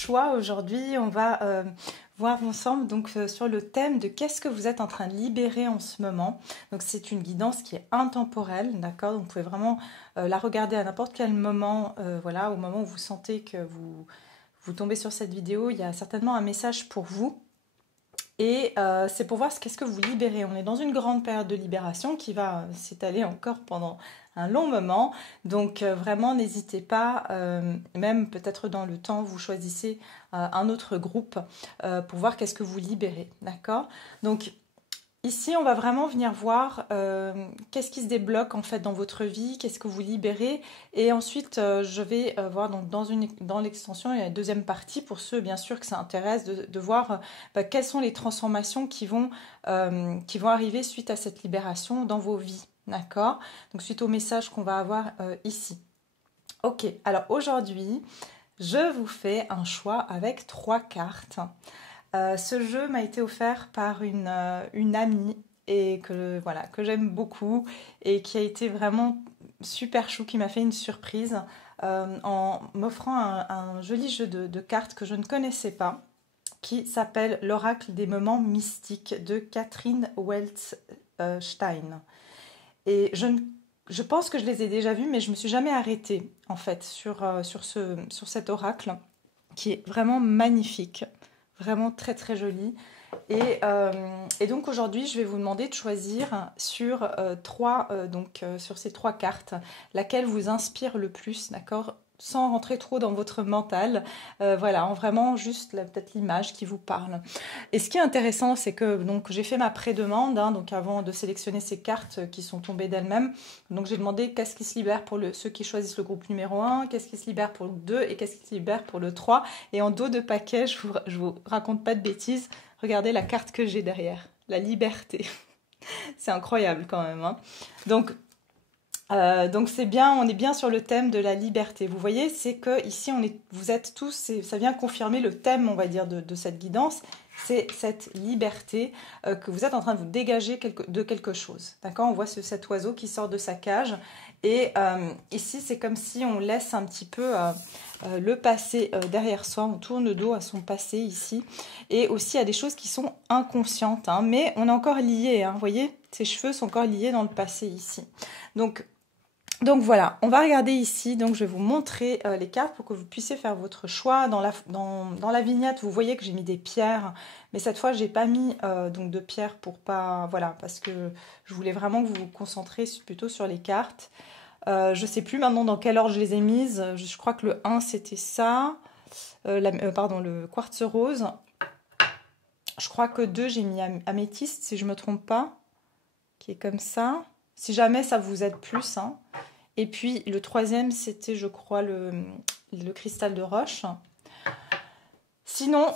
choix aujourd'hui. On va voir ensemble donc sur le thème de qu'est-ce que vous êtes en train de libérer en ce moment. Donc c'est une guidance qui est intemporelle, d'accord? Donc vous pouvez vraiment la regarder à n'importe quel moment, voilà, au moment où vous sentez que vous tombez sur cette vidéo, il y a certainement un message pour vous. Et c'est pour voir qu'est-ce que vous libérez. On est dans une grande période de libération qui va s'étaler encore pendant un long moment. Donc vraiment, n'hésitez pas, même peut-être dans le temps, vous choisissez un autre groupe pour voir qu'est-ce que vous libérez. D'accord? Donc ici, on va vraiment venir voir qu'est-ce qui se débloque en fait dans votre vie, qu'est-ce que vous libérez. Et ensuite, je vais voir donc, dans l'extension, il y a une deuxième partie pour ceux bien sûr que ça intéresse de voir quelles sont les transformations qui vont arriver suite à cette libération dans vos vies. D'accord? Donc suite au message qu'on va avoir ici. Ok, alors aujourd'hui, je vous fais un choix avec 3 cartes. Ce jeu m'a été offert par une amie et que j'aime beaucoup et qui a été vraiment super chou, qui m'a fait une surprise en m'offrant un joli jeu de cartes que je ne connaissais pas, qui s'appelle l'Oracle des moments mystiques de Catherine Weltstein. Et je pense que je les ai déjà vus, mais je ne me suis jamais arrêtée en fait sur cet oracle qui est vraiment magnifique. Vraiment très très joli. Et donc aujourd'hui, je vais vous demander de choisir sur sur ces 3 cartes, laquelle vous inspire le plus, d'accord? Sans rentrer trop dans votre mental. Voilà, vraiment juste peut-être l'image qui vous parle. Et ce qui est intéressant, c'est que donc j'ai fait ma pré-demande, donc avant de sélectionner ces cartes qui sont tombées d'elles-mêmes. Donc j'ai demandé qu'est-ce qui se libère pour ceux qui choisissent le groupe numéro 1, qu'est-ce qui se libère pour le 2 et qu'est-ce qui se libère pour le 3. Et en dos de paquet, je vous raconte pas de bêtises, regardez la carte que j'ai derrière, la liberté. C'est incroyable quand même, hein. Donc c'est bien, on est bien sur le thème de la liberté. Vous voyez, c'est que ici vous êtes tous, ça vient confirmer le thème, on va dire, de cette guidance. C'est cette liberté que vous êtes en train de vous dégager de quelque chose. D'accord? On voit cet oiseau qui sort de sa cage. Et ici, c'est comme si on laisse un petit peu le passé derrière soi. On tourne le dos à son passé ici. Et aussi à des choses qui sont inconscientes, hein, mais on est encore lié. Hein, vous voyez, ses cheveux sont encore liés dans le passé ici. Donc voilà, on va regarder ici, donc je vais vous montrer les cartes pour que vous puissiez faire votre choix. Dans la vignette, vous voyez que j'ai mis des pierres, mais cette fois, j'ai pas mis donc de pierres pour pas... Voilà, parce que je voulais vraiment que vous vous concentrez plutôt sur les cartes. Je sais plus maintenant dans quel ordre je les ai mises. Je crois que le 1, c'était ça. Le quartz rose. Je crois que 2, j'ai mis améthyste, si je me trompe pas, qui est comme ça. Si jamais ça vous aide plus, hein. Et puis le 3e, c'était, je crois, le cristal de roche. Sinon,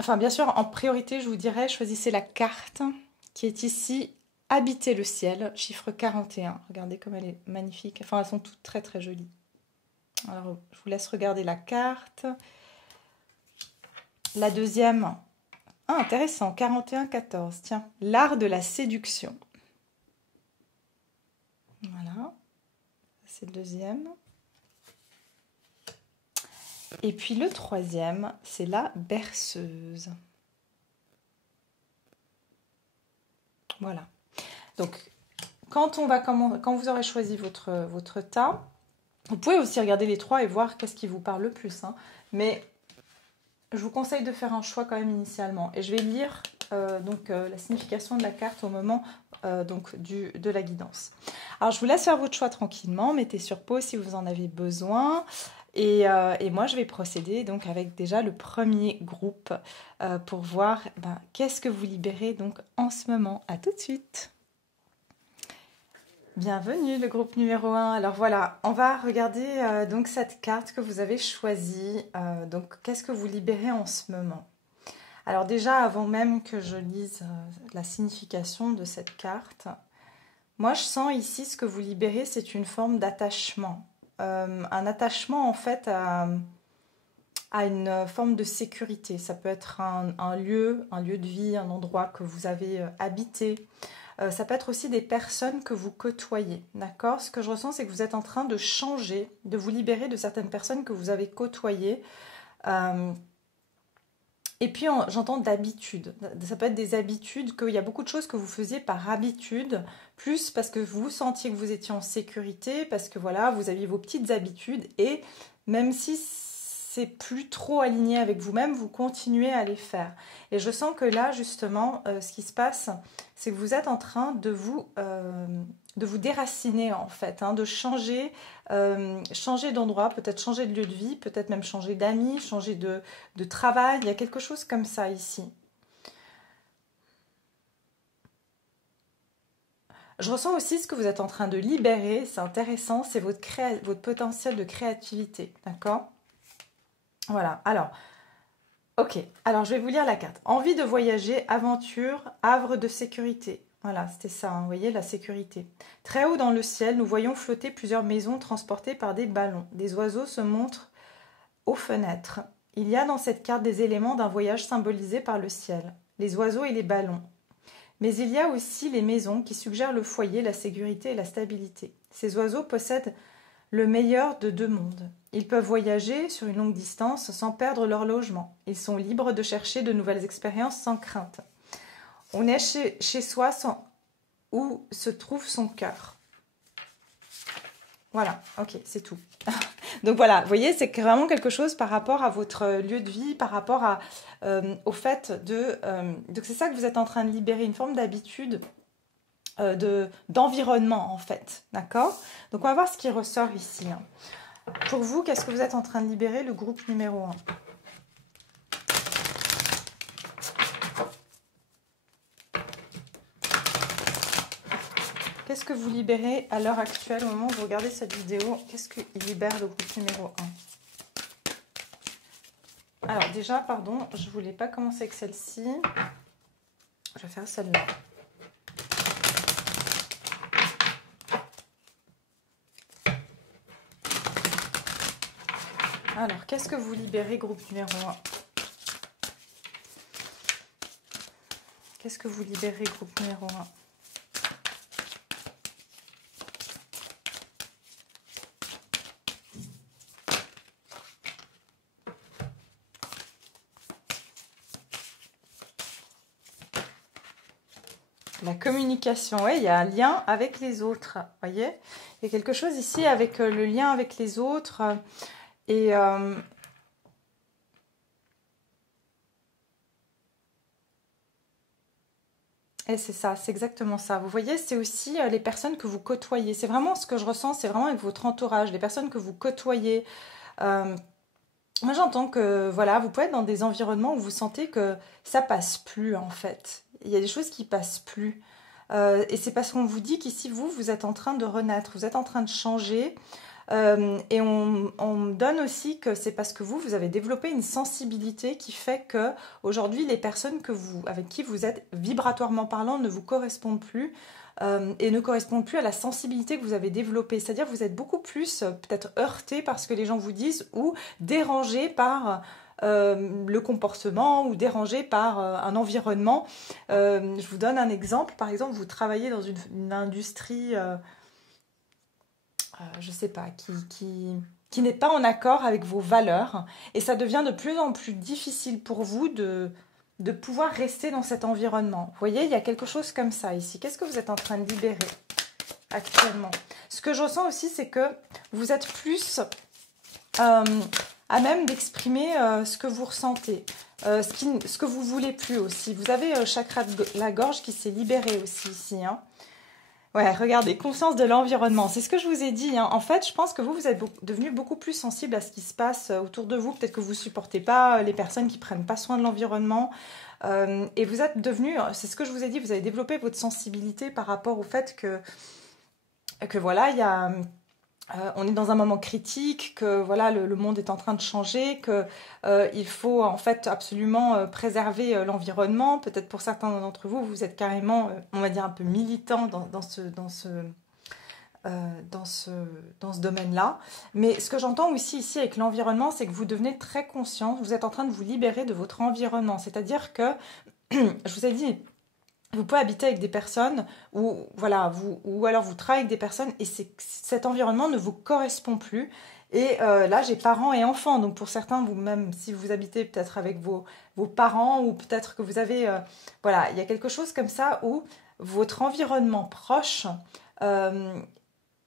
enfin bien sûr, en priorité, je vous dirais, choisissez la carte qui est ici, habiter le ciel, chiffre 41. Regardez comme elle est magnifique. Enfin, elles sont toutes très très jolies. Alors, je vous laisse regarder la carte. La deuxième, intéressant, 41-14. Tiens, l'art de la séduction. Voilà, c'est le deuxième. Et puis le 3e, c'est la berceuse. Voilà. Donc, quand vous aurez choisi votre tas, vous pouvez aussi regarder les 3 et voir qu'est-ce qui vous parle le plus, hein. Mais je vous conseille de faire un choix quand même initialement. Et je vais lire la signification de la carte au moment de la guidance. Alors, je vous laisse faire votre choix tranquillement. Mettez sur pause si vous en avez besoin. Et moi, je vais procéder donc avec déjà le premier groupe pour voir qu'est-ce que vous libérez donc en ce moment. À tout de suite. Bienvenue le groupe numéro 1. Alors voilà, on va regarder donc cette carte que vous avez choisie. Donc qu'est-ce que vous libérez en ce moment? Alors déjà, avant même que je lise la signification de cette carte, moi je sens ici ce que vous libérez, c'est une forme d'attachement. Un attachement en fait à une forme de sécurité. Ça peut être un lieu de vie, un endroit que vous avez habité. Ça peut être aussi des personnes que vous côtoyez, d'accord? Ce que je ressens, c'est que vous êtes en train de changer, de vous libérer de certaines personnes que vous avez côtoyées. Et puis j'entends d'habitude. Ça peut être des habitudes, qu'il y a beaucoup de choses que vous faisiez par habitude, plus parce que vous sentiez que vous étiez en sécurité, parce que voilà, vous aviez vos petites habitudes et même si c'est plus trop aligné avec vous-même, vous continuez à les faire. Et je sens que là, justement, ce qui se passe, c'est que vous êtes en train de vous déraciner en fait, hein, de changer, changer d'endroit, peut-être changer de lieu de vie, peut-être même changer d'amis, changer de travail. Il y a quelque chose comme ça ici. Je ressens aussi ce que vous êtes en train de libérer, c'est intéressant, c'est votre potentiel de créativité, d'accord? Voilà, alors, ok, alors je vais vous lire la carte. Envie de voyager, aventure, havre de sécurité. Voilà, c'était ça, hein, vous voyez, la sécurité. Très haut dans le ciel, nous voyons flotter plusieurs maisons transportées par des ballons. Des oiseaux se montrent aux fenêtres. Il y a dans cette carte des éléments d'un voyage symbolisé par le ciel, les oiseaux et les ballons. Mais il y a aussi les maisons qui suggèrent le foyer, la sécurité et la stabilité. Ces oiseaux possèdent le meilleur de deux mondes. Ils peuvent voyager sur une longue distance sans perdre leur logement. Ils sont libres de chercher de nouvelles expériences sans crainte. On est chez soi où se trouve son cœur. Voilà, ok, c'est tout. Donc voilà, vous voyez, c'est vraiment quelque chose par rapport à votre lieu de vie, par rapport au fait de... donc c'est ça que vous êtes en train de libérer, une forme d'habitude, d'environnement en fait, d'accord? Donc on va voir ce qui ressort ici. Hein. Pour vous, qu'est-ce que vous êtes en train de libérer, le groupe numéro 1? Qu'est-ce que vous libérez à l'heure actuelle, au moment où vous regardez cette vidéo? Qu'est-ce qu'il libère le groupe numéro 1? Alors déjà, pardon, je ne voulais pas commencer avec celle-ci. Je vais faire celle-là. Alors, qu'est-ce que vous libérez, groupe numéro 1? Qu'est-ce que vous libérez, groupe numéro 1? La communication, oui, il y a un lien avec les autres, voyez? Il y a quelque chose ici avec le lien avec les autres et c'est ça, c'est exactement ça. Vous voyez, c'est aussi les personnes que vous côtoyez. C'est vraiment ce que je ressens, c'est vraiment avec votre entourage, les personnes que vous côtoyez. Euh, Moi, j'entends que voilà, vous pouvez être dans des environnements où vous sentez que ça passe plus en fait. Il y a des choses qui passent plus. Et c'est parce qu'on vous dit qu'ici, vous êtes en train de renaître, vous êtes en train de changer. Et on me donne aussi que c'est parce que vous avez développé une sensibilité qui fait que aujourd'hui, les personnes avec qui vous êtes vibratoirement parlant ne vous correspondent plus. Et ne correspondent plus à la sensibilité que vous avez développée. C'est-à-dire que vous êtes beaucoup plus peut-être heurté par ce que les gens vous disent ou dérangé par le comportement ou dérangé par un environnement. Je vous donne un exemple. Par exemple, vous travaillez dans une industrie, je ne sais pas, qui n'est pas en accord avec vos valeurs. Et ça devient de plus en plus difficile pour vous de pouvoir rester dans cet environnement. Vous voyez, il y a quelque chose comme ça ici. Qu'est-ce que vous êtes en train de libérer actuellement? Ce que je ressens aussi, c'est que vous êtes plus à même d'exprimer ce que vous ressentez, ce que vous voulez plus aussi. Vous avez chakra de la gorge qui s'est libéré aussi ici. Hein. Ouais, regardez, conscience de l'environnement. C'est ce que je vous ai dit. Hein. En fait, je pense que vous êtes devenu beaucoup plus sensible à ce qui se passe autour de vous. Peut-être que vous ne supportez pas les personnes qui ne prennent pas soin de l'environnement. Et vous êtes devenu, c'est ce que je vous ai dit, vous avez développé votre sensibilité par rapport au fait que voilà, on est dans un moment critique, que voilà, le monde est en train de changer, que il faut en fait absolument préserver l'environnement. Peut-être pour certains d'entre vous, vous êtes carrément, on va dire, un peu militant dans ce domaine-là. Mais ce que j'entends aussi ici avec l'environnement, c'est que vous devenez très conscient, vous êtes en train de vous libérer de votre environnement. C'est-à-dire que, je vous ai dit, vous pouvez habiter avec des personnes ou alors vous travaillez avec des personnes et cet environnement ne vous correspond plus Et là, j'ai parents et enfants. Donc pour certains, vous-même, si vous habitez peut-être avec vos parents ou peut-être que vous avez... voilà, il y a quelque chose comme ça où votre environnement proche euh,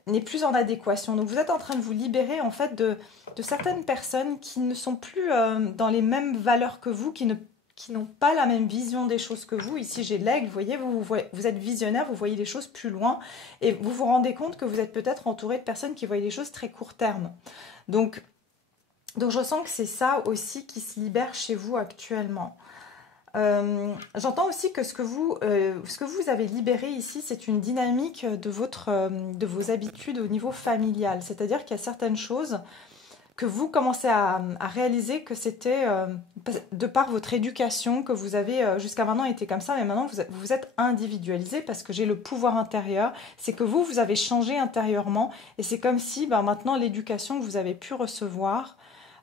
n'est plus en adéquation. Donc vous êtes en train de vous libérer en fait de certaines personnes qui ne sont plus dans les mêmes valeurs que vous, qui n'ont pas la même vision des choses que vous. Ici, j'ai l'aigle, vous voyez, vous êtes visionnaire, vous voyez les choses plus loin et vous vous rendez compte que vous êtes peut-être entouré de personnes qui voient les choses très court terme. Donc je sens que c'est ça aussi qui se libère chez vous actuellement. J'entends aussi que ce que vous avez libéré ici, c'est une dynamique de vos habitudes au niveau familial. C'est-à-dire qu'il y a certaines choses que vous commencez à réaliser que c'était de par votre éducation, que vous avez jusqu'à maintenant été comme ça, mais maintenant vous êtes individualisé parce que j'ai le pouvoir intérieur. C'est que vous avez changé intérieurement et c'est comme si maintenant l'éducation que vous avez pu recevoir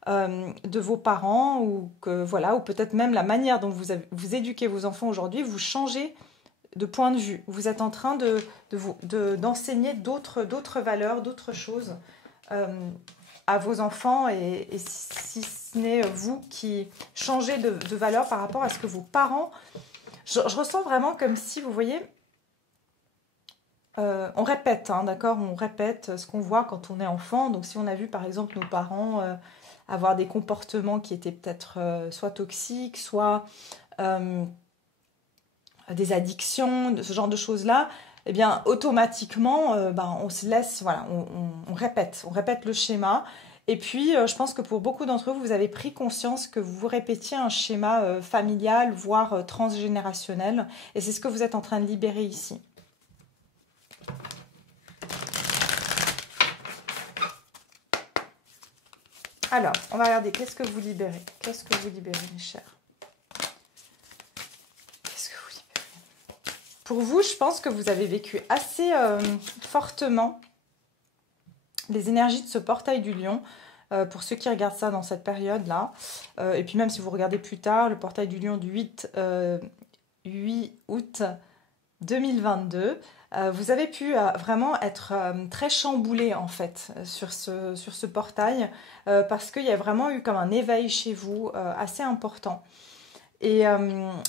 de vos parents ou ou peut-être même la manière dont vous éduquez vos enfants aujourd'hui, vous changez de point de vue. Vous êtes en train d'enseigner d'autres valeurs, d'autres choses à vos enfants et si ce n'est vous qui changez de valeur par rapport à ce que vos parents... Je ressens vraiment comme si, vous voyez, on répète, hein, d'accord? On répète ce qu'on voit quand on est enfant. Donc si on a vu par exemple nos parents avoir des comportements qui étaient peut-être soit toxiques, soit des addictions, ce genre de choses-là, eh bien automatiquement on se laisse, voilà, on répète le schéma. Et puis je pense que pour beaucoup d'entre vous, vous avez pris conscience que vous répétiez un schéma familial, voire transgénérationnel. Et c'est ce que vous êtes en train de libérer ici. Alors, on va regarder, qu'est-ce que vous libérez? Qu'est-ce que vous libérez, mes chers? Qu'est-ce que vous libérez? Pour vous, je pense que vous avez vécu assez fortement les énergies de ce portail du lion, pour ceux qui regardent ça dans cette période-là. Et puis même si vous regardez plus tard, le portail du lion du 8 août 2022, vous avez pu vraiment être très chamboulé en fait sur ce portail parce qu'il y a vraiment eu comme un éveil chez vous assez important. Et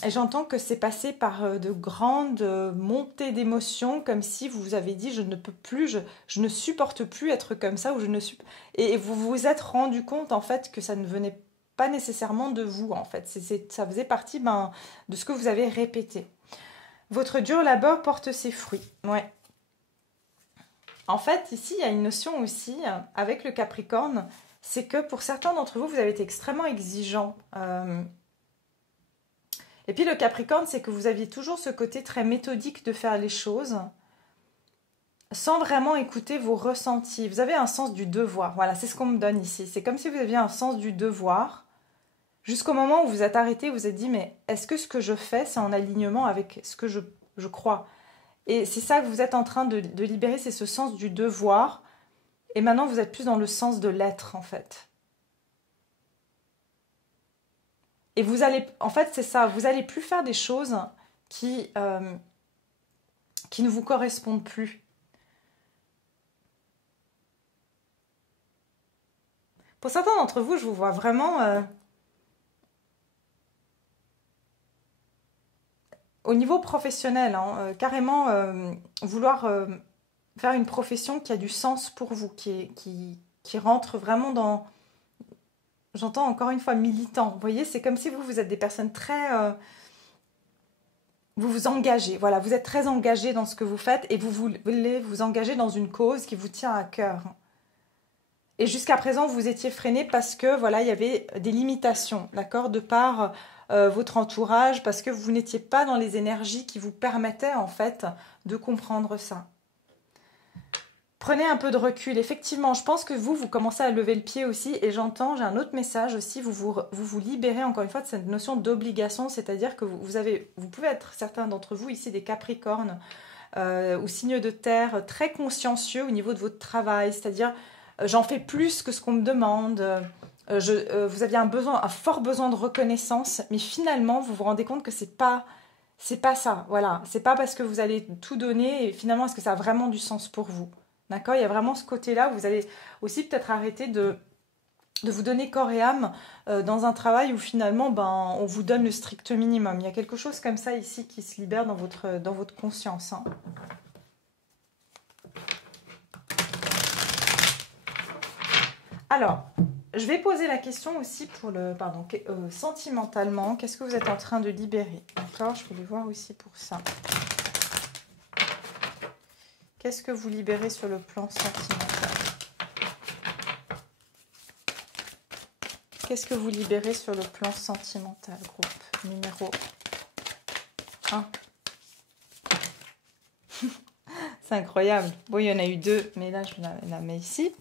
j'entends que c'est passé par de grandes montées d'émotions, comme si vous vous avez dit je ne peux plus, je ne supporte plus être comme ça, ou et vous vous êtes rendu compte en fait que ça ne venait pas nécessairement de vous en fait, ça faisait partie de ce que vous avez répété. Votre dur labeur porte ses fruits. Ouais. En fait, ici, il y a une notion aussi, avec le Capricorne, c'est que pour certains d'entre vous, vous avez été extrêmement exigeant. Et puis le Capricorne, c'est que vous aviez toujours ce côté très méthodique de faire les choses, sans vraiment écouter vos ressentis. Vous avez un sens du devoir. Voilà, c'est ce qu'on me donne ici. C'est comme si vous aviez un sens du devoir, jusqu'au moment où vous êtes arrêté, vous vous êtes dit, mais est-ce que ce que je fais, c'est en alignement avec ce que je crois? Et c'est ça que vous êtes en train de libérer, c'est ce sens du devoir. Et maintenant, vous êtes plus dans le sens de l'être, en fait. Et vous allez, en fait, c'est ça, vous allez plus faire des choses qui ne vous correspondent plus. Pour certains d'entre vous, je vous vois vraiment... au niveau professionnel, hein, carrément vouloir faire une profession qui a du sens pour vous, qui rentre vraiment dans, j'entends encore une fois, militant. Vous voyez, c'est comme si vous êtes des personnes très... vous vous engagez, voilà, vous êtes très engagé dans ce que vous faites et vous voulez vous engager dans une cause qui vous tient à cœur. Et jusqu'à présent, vous étiez freiné parce que, voilà, il y avait des limitations, d'accord, de par... votre entourage, parce que vous n'étiez pas dans les énergies qui vous permettaient en fait de comprendre ça. Prenez un peu de recul. Effectivement, je pense que vous commencez à lever le pied aussi, et j'ai un autre message aussi, vous libérez encore une fois de cette notion d'obligation, c'est-à-dire que vous pouvez être, certains d'entre vous ici, des Capricornes ou signes de terre, très consciencieux au niveau de votre travail, c'est-à-dire j'en fais plus que ce qu'on me demande. Vous aviez un fort besoin de reconnaissance, mais finalement, vous vous rendez compte que c'est pas ça. Voilà, c'est pas parce que vous allez tout donner et finalement, est-ce que ça a vraiment du sens pour vous? D'accord? Il y a vraiment ce côté-là où vous allez aussi peut-être arrêter de vous donner corps et âme dans un travail où finalement ben, on vous donne le strict minimum. Il y a quelque chose comme ça ici qui se libère dans votre conscience. Hein. Alors, je vais poser la question aussi pour le... Pardon, sentimentalement, qu'est-ce que vous êtes en train de libérer? D'accord? Je voulais voir aussi pour ça. Qu'est-ce que vous libérez sur le plan sentimental? Qu'est-ce que vous libérez sur le plan sentimental, groupe numéro 1? C'est incroyable. Bon, il y en a eu 2, mais là, je la mets ici.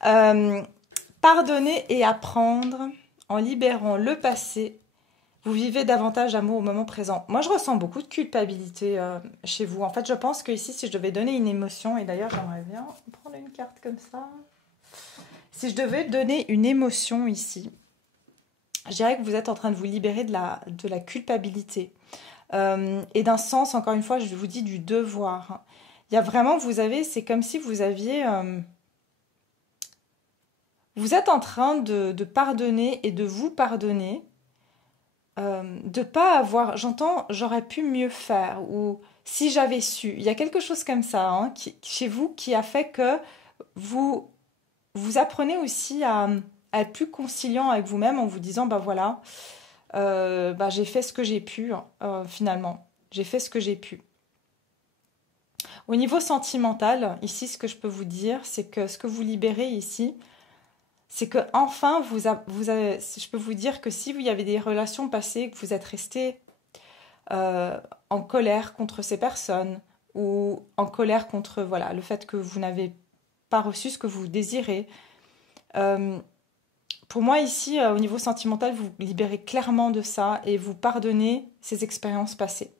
Pardonner et apprendre en libérant le passé. Vous vivez davantage d'amour au moment présent. Moi, je ressens beaucoup de culpabilité chez vous. En fait, je pense que ici, si je devais donner une émotion, et d'ailleurs, j'aimerais bien prendre une carte comme ça. Si je devais donner une émotion ici, je dirais que vous êtes en train de vous libérer de la culpabilité. Et d'un sens, encore une fois, je vous dis du devoir. Il y a vraiment, c'est comme si vous aviez... vous êtes en train de pardonner et de vous pardonner. De pas avoir, j'entends, j'aurais pu mieux faire, ou si j'avais su. Il y a quelque chose comme ça hein, chez vous qui a fait que vous apprenez aussi à être plus conciliant avec vous-même en vous disant, bah voilà, j'ai fait ce que j'ai pu, finalement. J'ai fait ce que j'ai pu. Au niveau sentimental, ici, ce que je peux vous dire, c'est que ce que vous libérez ici, c'est que enfin je peux vous dire que si vous y avez des relations passées, que vous êtes resté en colère contre ces personnes ou en colère contre voilà le fait que vous n'avez pas reçu ce que vous désirez. Pour moi ici, au niveau sentimental, vous libérez clairement de ça et vous pardonnez ces expériences passées.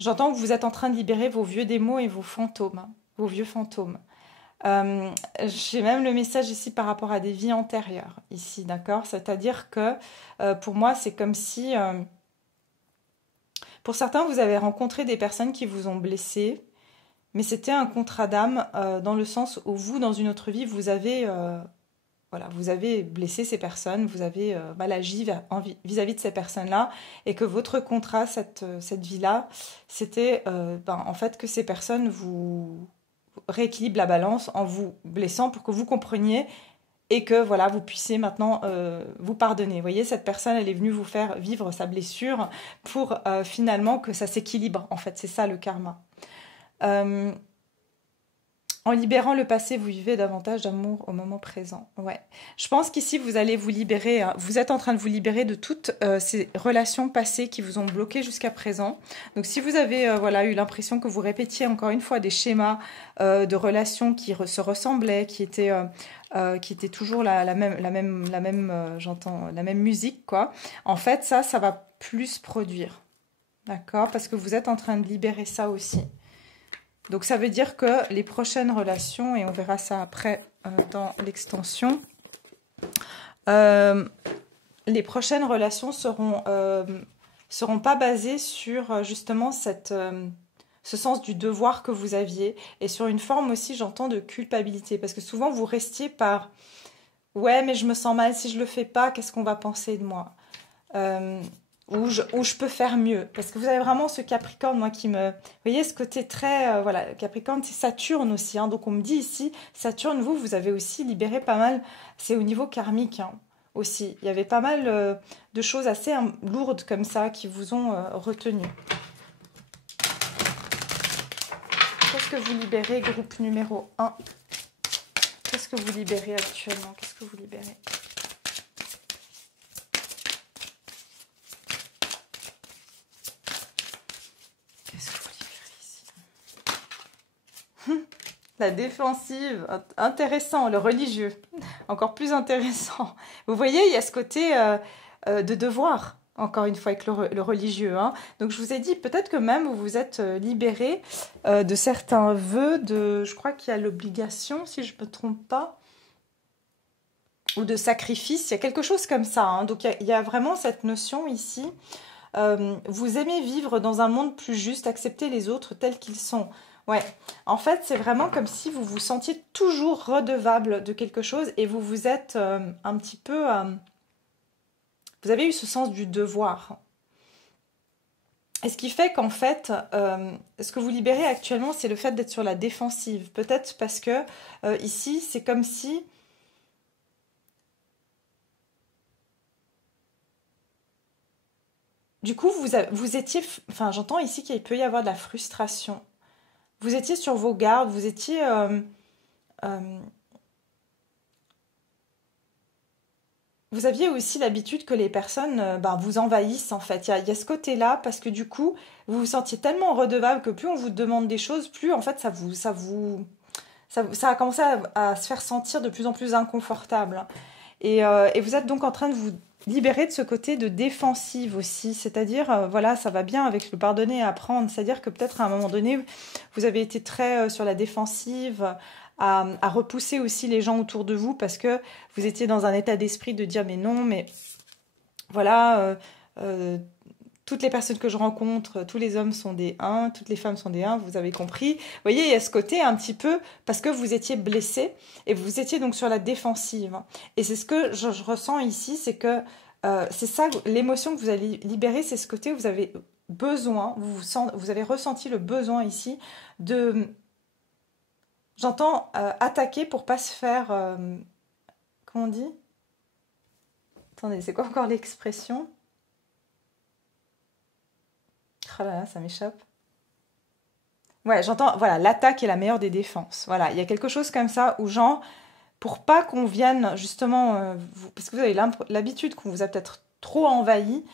J'entends que vous êtes en train de libérer vos vieux démons et vos fantômes, vos vieux fantômes. J'ai même le message ici par rapport à des vies antérieures, ici, d'accord? C'est-à-dire que pour moi, c'est comme si... pour certains, vous avez rencontré des personnes qui vous ont blessé, mais c'était un contrat d'âme dans le sens où vous, dans une autre vie, vous avez blessé ces personnes, vous avez mal agi vis-à-vis de ces personnes-là, et que votre contrat, cette vie-là, c'était en fait que ces personnes vous rééquilibrent la balance en vous blessant pour que vous compreniez et que voilà, vous puissiez maintenant vous pardonner. Vous voyez, cette personne, elle est venue vous faire vivre sa blessure pour finalement que ça s'équilibre. En fait, c'est ça le karma. En libérant le passé, vous vivez davantage d'amour au moment présent. Ouais. Je pense qu'ici, vous allez vous libérer, vous êtes en train de vous libérer de toutes ces relations passées qui vous ont bloqué jusqu'à présent. Donc, si vous avez eu l'impression que vous répétiez encore une fois des schémas de relations qui se ressemblaient, qui étaient toujours la même musique, quoi. En fait, ça va plus se produire. D'accord? Parce que vous êtes en train de libérer ça aussi. Donc, ça veut dire que les prochaines relations, et on verra ça après dans l'extension, les prochaines relations seront pas basées sur justement ce sens du devoir que vous aviez et sur une forme aussi, j'entends, de culpabilité. Parce que souvent, vous restiez par « Ouais, mais je me sens mal si je le fais pas, qu'est-ce qu'on va penser de moi ?» Ou je peux faire mieux. Parce que vous avez vraiment ce Capricorne, moi, qui me... Vous voyez, ce côté très... Capricorne, c'est Saturne aussi. Hein, donc, on me dit ici, Saturne, vous avez aussi libéré pas mal... C'est au niveau karmique, hein, aussi. Il y avait pas mal de choses assez lourdes comme ça qui vous ont retenu. Qu'est-ce que vous libérez, groupe numéro 1? Qu'est-ce que vous libérez actuellement? Qu'est-ce que vous libérez? La défensive, intéressant, le religieux, encore plus intéressant. Vous voyez, il y a ce côté de devoir, encore une fois, avec le religieux. Hein. Donc, je vous ai dit, peut-être que même vous vous êtes libéré de certains vœux, je crois qu'il y a l'obligation, si je ne me trompe pas, ou de sacrifice, il y a quelque chose comme ça. Hein. Donc, il y a vraiment cette notion ici. Vous aimez vivre dans un monde plus juste, accepter les autres tels qu'ils sont. Ouais, en fait, c'est vraiment comme si vous vous sentiez toujours redevable de quelque chose et vous vous êtes un petit peu... vous avez eu ce sens du devoir. Et ce qui fait qu'en fait, ce que vous libérez actuellement, c'est le fait d'être sur la défensive. Peut-être parce que ici, c'est comme si... Du coup, vous étiez... Enfin, j'entends ici qu'il peut y avoir de la frustration. Vous étiez sur vos gardes, vous étiez... euh, vous aviez aussi l'habitude que les personnes ben, vous envahissent en fait. Il y a ce côté-là parce que du coup, vous vous sentiez tellement redevable que plus on vous demande des choses, plus en fait ça a commencé à se faire sentir de plus en plus inconfortable. Et vous êtes donc en train de vous libérer de ce côté de défensive aussi. C'est-à-dire, voilà, ça va bien avec le pardonner et apprendre. C'est-à-dire que peut-être à un moment donné, vous avez été très sur la défensive, à repousser aussi les gens autour de vous parce que vous étiez dans un état d'esprit de dire mais non, mais voilà, euh, toutes les personnes que je rencontre, tous les hommes sont des 1, toutes les femmes sont des 1, vous avez compris. Vous voyez, il y a ce côté un petit peu, parce que vous étiez blessé, et vous étiez donc sur la défensive. Et c'est ce que je ressens ici, c'est que c'est ça, l'émotion que vous allez libérer, c'est ce côté où vous avez besoin, vous avez ressenti le besoin ici de, j'entends, attaquer pour pas se faire, comment on dit? Attendez, c'est quoi encore l'expression? Oh là là, ça m'échappe. Ouais, j'entends, voilà, l'attaque est la meilleure des défenses. Voilà, il y a quelque chose comme ça où, genre, pour pas qu'on vienne justement, parce que vous avez l'habitude qu'on vous a peut-être trop envahi,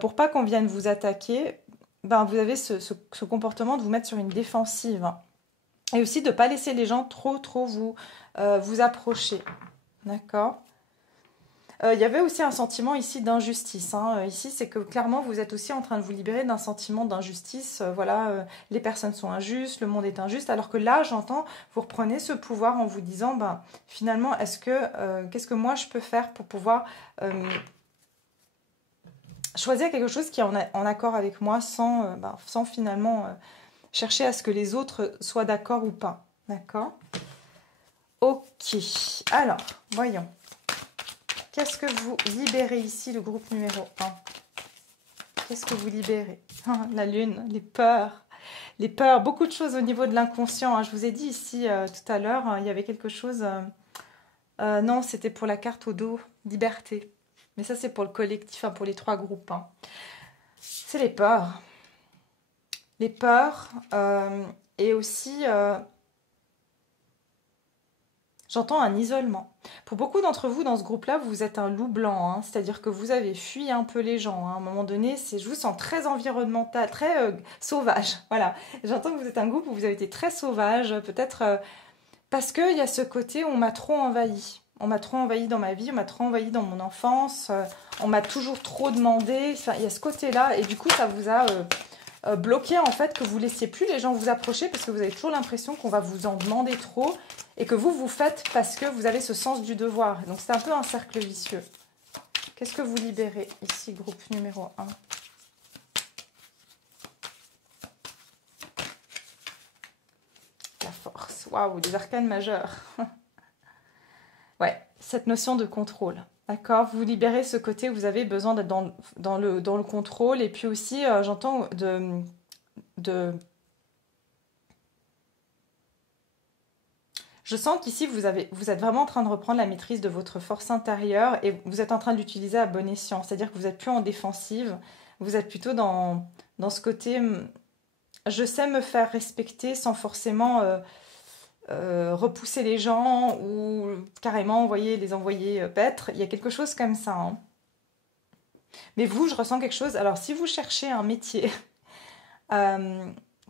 pour pas qu'on vienne vous attaquer, ben vous avez ce comportement de vous mettre sur une défensive. Et aussi de pas laisser les gens trop vous approcher. D'accord? Il y avait aussi un sentiment ici d'injustice, hein. Ici, c'est que clairement, vous êtes aussi en train de vous libérer d'un sentiment d'injustice. Voilà, les personnes sont injustes, le monde est injuste. Alors que là, j'entends, vous reprenez ce pouvoir en vous disant, ben, finalement, qu'est-ce que moi je peux faire pour pouvoir choisir quelque chose qui est en accord avec moi sans finalement chercher à ce que les autres soient d'accord ou pas. D'accord? Ok. Alors, voyons. Qu'est-ce que vous libérez ici, le groupe numéro 1? Qu'est-ce que vous libérez? La lune, les peurs. Les peurs, beaucoup de choses au niveau de l'inconscient, hein. Je vous ai dit ici tout à l'heure, il y avait quelque chose... non, c'était pour la carte au dos, liberté. Mais ça, c'est pour le collectif, hein, pour les 3 groupes, hein. C'est les peurs. Les peurs et aussi... j'entends un isolement. Pour beaucoup d'entre vous dans ce groupe-là, vous êtes un loup blanc, hein, c'est-à-dire que vous avez fui un peu les gens, hein. À un moment donné, je vous sens très environnemental, très sauvage. Voilà, j'entends que vous êtes un groupe où vous avez été très sauvage, peut-être parce qu'il y a ce côté où on m'a trop envahi. On m'a trop envahi dans ma vie, on m'a trop envahi dans mon enfance, on m'a toujours trop demandé. Enfin, il y a ce côté-là, et du coup, ça vous a bloqué en fait, que vous laissiez plus les gens vous approcher parce que vous avez toujours l'impression qu'on va vous en demander trop et que vous faites parce que vous avez ce sens du devoir. Donc c'est un peu un cercle vicieux. Qu'est-ce que vous libérez ici, groupe numéro 1? La force. Waouh, des arcanes majeurs. Ouais, cette notion de contrôle. D'accord? Vous libérez ce côté où vous avez besoin d'être dans le contrôle. Et puis aussi, j'entends de... Je sens qu'ici, vous êtes vraiment en train de reprendre la maîtrise de votre force intérieure et vous êtes en train de l'utiliser à bon escient. C'est-à-dire que vous n'êtes plus en défensive, vous êtes plutôt dans ce côté je sais me faire respecter sans forcément repousser les gens ou carrément les envoyer paître. Il y a quelque chose comme ça, hein. Mais vous, je ressens quelque chose. Alors, si vous cherchez un métier,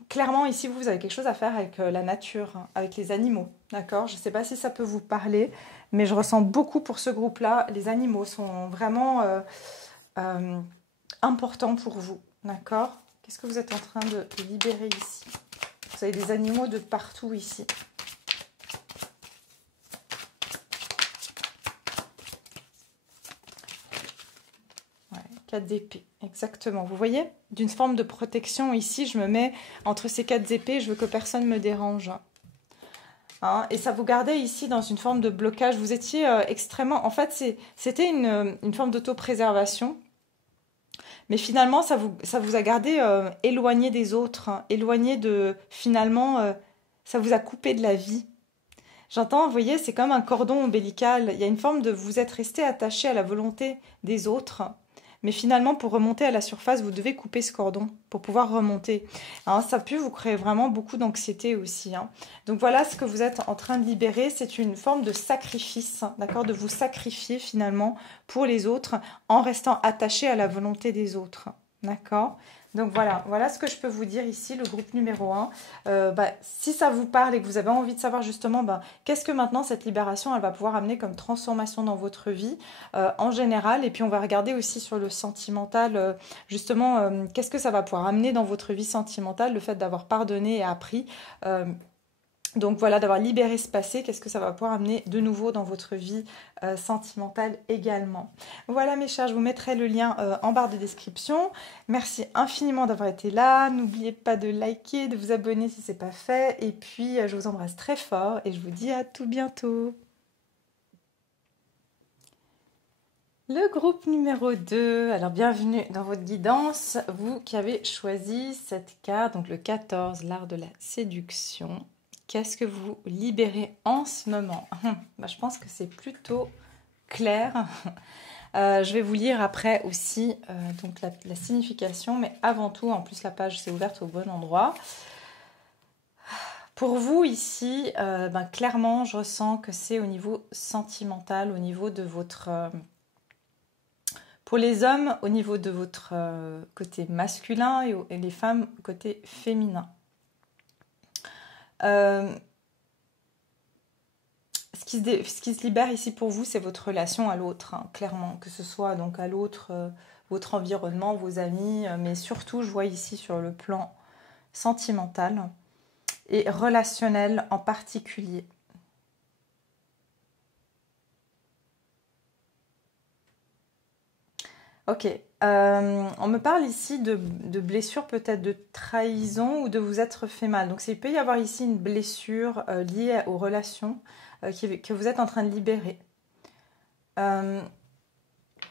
clairement, ici, vous avez quelque chose à faire avec la nature, hein, avec les animaux. D'accord? Je ne sais pas si ça peut vous parler, mais je ressens beaucoup pour ce groupe-là. Les animaux sont vraiment importants pour vous. D'accord? Qu'est-ce que vous êtes en train de libérer ici? Vous avez des animaux de partout ici. 4 d'épée, exactement. Vous voyez, d'une forme de protection ici, je me mets entre ces 4 épées, je veux que personne me dérange. Hein, et ça vous gardait ici dans une forme de blocage. Vous étiez extrêmement... En fait, c'était une forme d'autopréservation. Mais finalement, ça vous a gardé éloigné des autres. Hein, éloigné de... Finalement, ça vous a coupé de la vie. J'entends, vous voyez, c'est comme un cordon ombilical. Il y a une forme de... Vous êtes resté attaché à la volonté des autres. Mais finalement, pour remonter à la surface, vous devez couper ce cordon pour pouvoir remonter. Hein, ça peut vous créer vraiment beaucoup d'anxiété aussi. Hein. Donc voilà ce que vous êtes en train de libérer. C'est une forme de sacrifice, d'accord, de vous sacrifier finalement pour les autres en restant attaché à la volonté des autres. D'accord ? Donc voilà ce que je peux vous dire ici, le groupe numéro 1. Si ça vous parle et que vous avez envie de savoir justement qu'est-ce que maintenant cette libération elle va pouvoir amener comme transformation dans votre vie en général. Et puis on va regarder aussi sur le sentimental, justement, qu'est-ce que ça va pouvoir amener dans votre vie sentimentale, le fait d'avoir pardonné et appris. Donc voilà, d'avoir libéré ce passé, qu'est-ce que ça va pouvoir amener de nouveau dans votre vie sentimentale également. Voilà mes chers, je vous mettrai le lien en barre de description. Merci infiniment d'avoir été là. N'oubliez pas de liker, de vous abonner si ce n'est pas fait. Et puis je vous embrasse très fort et je vous dis à tout bientôt. Le groupe numéro 2, alors bienvenue dans votre guidance, vous qui avez choisi cette carte, donc le 14, l'art de la séduction. Qu'est-ce que vous libérez en ce moment? Je pense que c'est plutôt clair. Je vais vous lire après aussi donc la signification, mais avant tout, en plus la page s'est ouverte au bon endroit. Pour vous ici, clairement, je ressens que c'est au niveau sentimental, au niveau de votre... pour les hommes, au niveau de votre côté masculin et les femmes, côté féminin. Ce qui se libère ici pour vous, c'est votre relation à l'autre, hein, clairement, que ce soit donc à l'autre, votre environnement, vos amis, mais surtout, je vois ici sur le plan sentimental et relationnel en particulier. Ok, on me parle ici de blessure, peut-être de trahison ou de vous être fait mal. Donc il peut y avoir ici une blessure liée aux relations que vous êtes en train de libérer.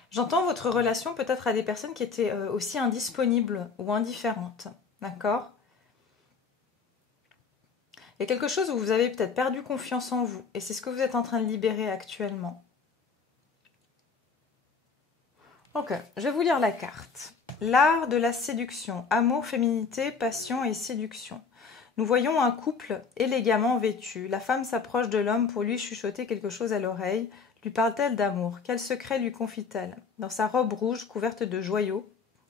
J'entends votre relation peut-être à des personnes qui étaient aussi indisponibles ou indifférentes. D'accord ? Il y a quelque chose où vous avez peut-être perdu confiance en vous et c'est ce que vous êtes en train de libérer actuellement. Ok, je vais vous lire la carte. L'art de la séduction, amour, féminité, passion et séduction. Nous voyons un couple élégamment vêtu. La femme s'approche de l'homme pour lui chuchoter quelque chose à l'oreille. Lui parle-t-elle d'amour? Quel secret lui confie-t-elle? Dans sa robe rouge couverte de joyaux,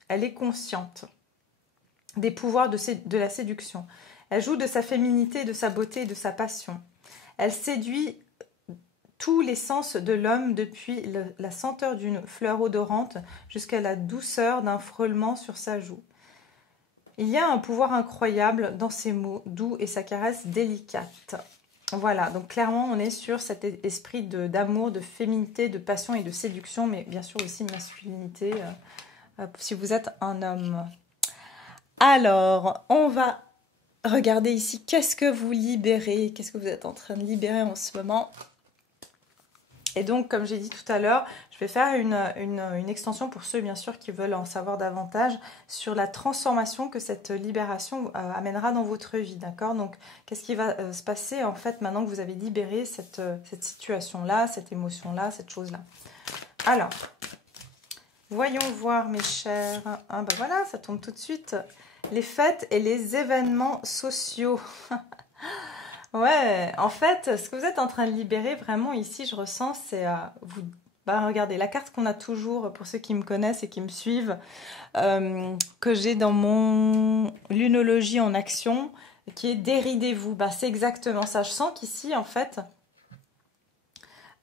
elle est consciente des pouvoirs de la séduction. Elle joue de sa féminité, de sa beauté et de sa passion. Elle séduit tous les sens de l'homme, depuis la senteur d'une fleur odorante jusqu'à la douceur d'un frôlement sur sa joue. Il y a un pouvoir incroyable dans ses mots doux et sa caresse délicate. Voilà, donc clairement on est sur cet esprit d'amour, de féminité, de passion et de séduction, mais bien sûr aussi masculinité si vous êtes un homme. Alors, on va regarder ici, qu'est-ce que vous libérez? Qu'est-ce que vous êtes en train de libérer en ce moment? Et donc, comme j'ai dit tout à l'heure, je vais faire une extension pour ceux, bien sûr, qui veulent en savoir davantage sur la transformation que cette libération amènera dans votre vie, d'accord? Donc, qu'est-ce qui va se passer, en fait, maintenant que vous avez libéré cette situation-là, cette émotion-là, cette chose-là? Alors, voyons voir, mes chers. Ah, ben voilà, ça tombe tout de suite. Les fêtes et les événements sociaux. Ouais, en fait, ce que vous êtes en train de libérer vraiment ici, je ressens, c'est regardez, la carte qu'on a toujours, pour ceux qui me connaissent et qui me suivent, que j'ai dans mon lunologie en action, qui est déridez-vous. C'est exactement ça. Je sens qu'ici, en fait,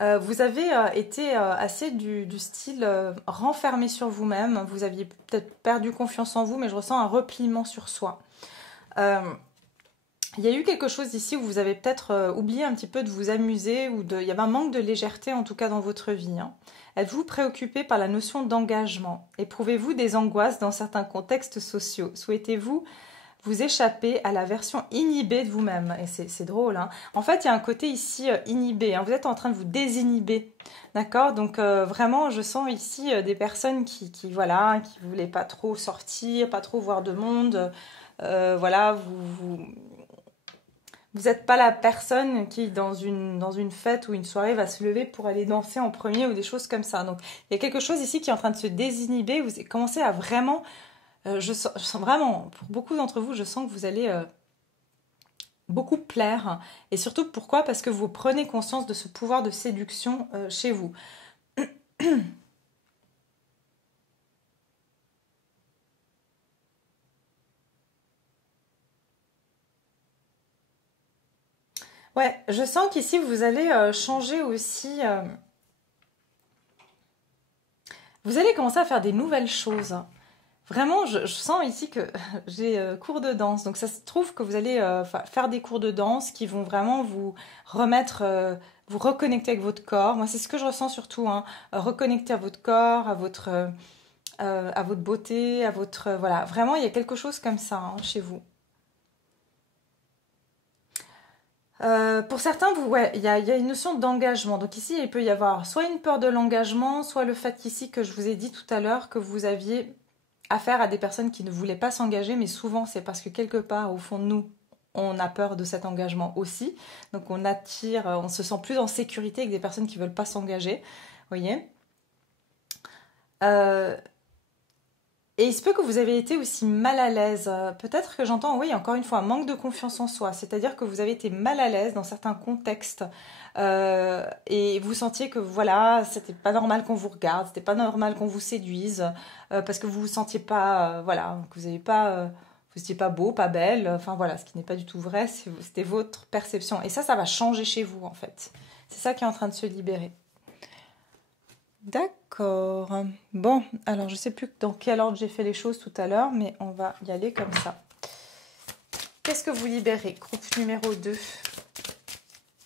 vous avez été assez du style renfermé sur vous-même. Vous aviez peut-être perdu confiance en vous, mais je ressens un repliement sur soi. Il y a eu quelque chose ici où vous avez peut-être oublié un petit peu de vous amuser ou il y avait un manque de légèreté en tout cas dans votre vie, hein. Êtes-vous préoccupé par la notion d'engagement? Éprouvez-vous des angoisses dans certains contextes sociaux? Souhaitez-vous vous échapper à la version inhibée de vous-même? Et c'est drôle, hein. En fait, il y a un côté ici inhibé, hein. Vous êtes en train de vous désinhiber, d'accord? Donc vraiment, je sens ici des personnes voilà, qui voulaient pas trop sortir, pas trop voir de monde. Voilà, vous n'êtes pas la personne qui, dans une fête ou une soirée, va se lever pour aller danser en premier ou des choses comme ça. Donc, il y a quelque chose ici qui est en train de se désinhiber. Vous commencez à vraiment, je sens vraiment, pour beaucoup d'entre vous, je sens que vous allez beaucoup plaire. Et surtout, pourquoi? Parce que vous prenez conscience de ce pouvoir de séduction chez vous. Ouais, je sens qu'ici, vous allez changer aussi. Vous allez commencer à faire des nouvelles choses. Vraiment, je sens ici que j'ai cours de danse. Donc ça se trouve que vous allez faire des cours de danse qui vont vraiment vous remettre, vous reconnecter avec votre corps. Moi, c'est ce que je ressens surtout, hein. Reconnecter à votre corps, à votre beauté, à votre... voilà, vraiment, il y a quelque chose comme ça, hein, chez vous. Pour certains, ouais, il y a une notion d'engagement. Donc ici, il peut y avoir soit une peur de l'engagement, soit le fait qu'ici, que je vous ai dit tout à l'heure, que vous aviez affaire à des personnes qui ne voulaient pas s'engager, mais souvent c'est parce que quelque part, au fond de nous, on a peur de cet engagement aussi. Donc on attire, on se sent plus en sécurité avec des personnes qui ne veulent pas s'engager. Vous voyez? Euh, Et il se peut que vous avez été aussi mal à l'aise. Peut-être que j'entends, oui, encore une fois, un manque de confiance en soi. C'est-à-dire que vous avez été mal à l'aise dans certains contextes et vous sentiez que voilà, c'était pas normal qu'on vous regarde, c'était pas normal qu'on vous séduise parce que vous vous sentiez pas, voilà, que vous n'avez pas, vous étiez pas beau, pas belle. Enfin voilà, ce qui n'est pas du tout vrai, c'était votre perception. Et ça va changer chez vous en fait. C'est ça qui est en train de se libérer. D'accord. Bon, alors je sais plus dans quel ordre j'ai fait les choses tout à l'heure, mais on va y aller comme ça. Qu'est-ce que vous libérez? Groupe numéro 2.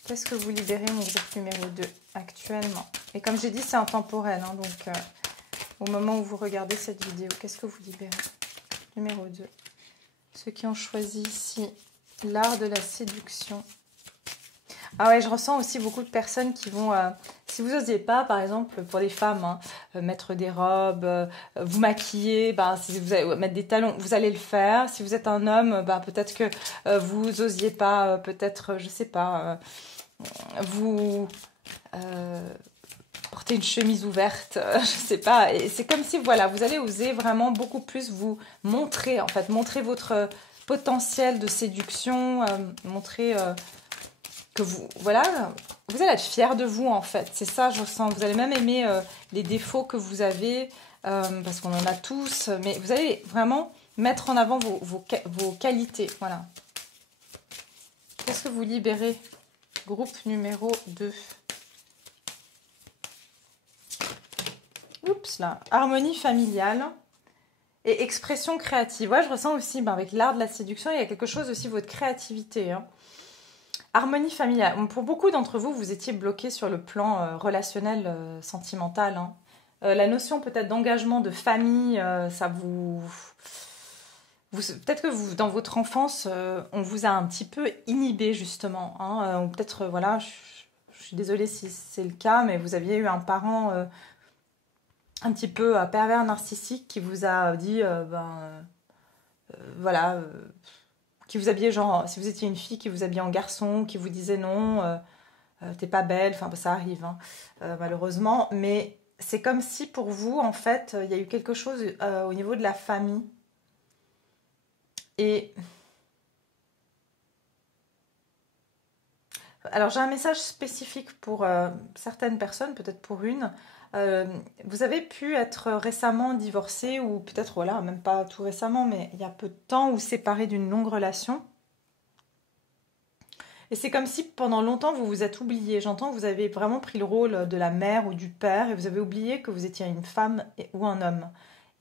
Qu'est-ce que vous libérez, mon groupe numéro 2, actuellement? Et comme j'ai dit, c'est intemporel, hein, donc au moment où vous regardez cette vidéo, qu'est-ce que vous libérez? Numéro 2. Ceux qui ont choisi ici l'art de la séduction. Ah ouais, je ressens aussi beaucoup de personnes qui vont, si vous n'osiez pas, par exemple, pour les femmes, hein, mettre des robes, vous maquiller, ben, si vous allez mettre des talons, vous allez le faire. Si vous êtes un homme, ben, peut-être que vous osiez pas, peut-être, je sais pas, vous porter une chemise ouverte, je sais pas. Et c'est comme si, voilà, vous allez oser vraiment beaucoup plus vous montrer, en fait, montrer votre potentiel de séduction, montrer que vous, voilà, vous allez être fier de vous en fait. C'est ça, je sens. Vous allez même aimer les défauts que vous avez, parce qu'on en a tous. Mais vous allez vraiment mettre en avant vos qualités. Voilà. Qu'est-ce que vous libérez? Groupe numéro 2. Oups là. Harmonie familiale et expression créative. Ouais, je ressens aussi, ben, avec l'art de la séduction, il y a quelque chose aussi, votre créativité, hein. Harmonie familiale. Bon, pour beaucoup d'entre vous, vous étiez bloqué sur le plan relationnel, sentimental, hein. La notion peut-être d'engagement, de famille, ça peut-être que vous, dans votre enfance, on vous a un petit peu inhibé justement, hein. Ou peut-être, voilà, je suis désolée si c'est le cas, mais vous aviez eu un parent un petit peu pervers narcissique qui vous a dit, voilà, qui vous habillait genre, si vous étiez une fille, qui vous habillait en garçon, qui vous disait non, t'es pas belle, enfin ça arrive, hein, malheureusement, mais c'est comme si pour vous, en fait, il y a eu quelque chose au niveau de la famille. Et alors j'ai un message spécifique pour certaines personnes, peut-être pour une. Euh, Vous avez pu être récemment divorcé ou peut-être, voilà, même pas tout récemment, mais il y a peu de temps ou séparé d'une longue relation. Et c'est comme si pendant longtemps vous vous êtes oublié. J'entends que vous avez vraiment pris le rôle de la mère ou du père et vous avez oublié que vous étiez une femme ou un homme.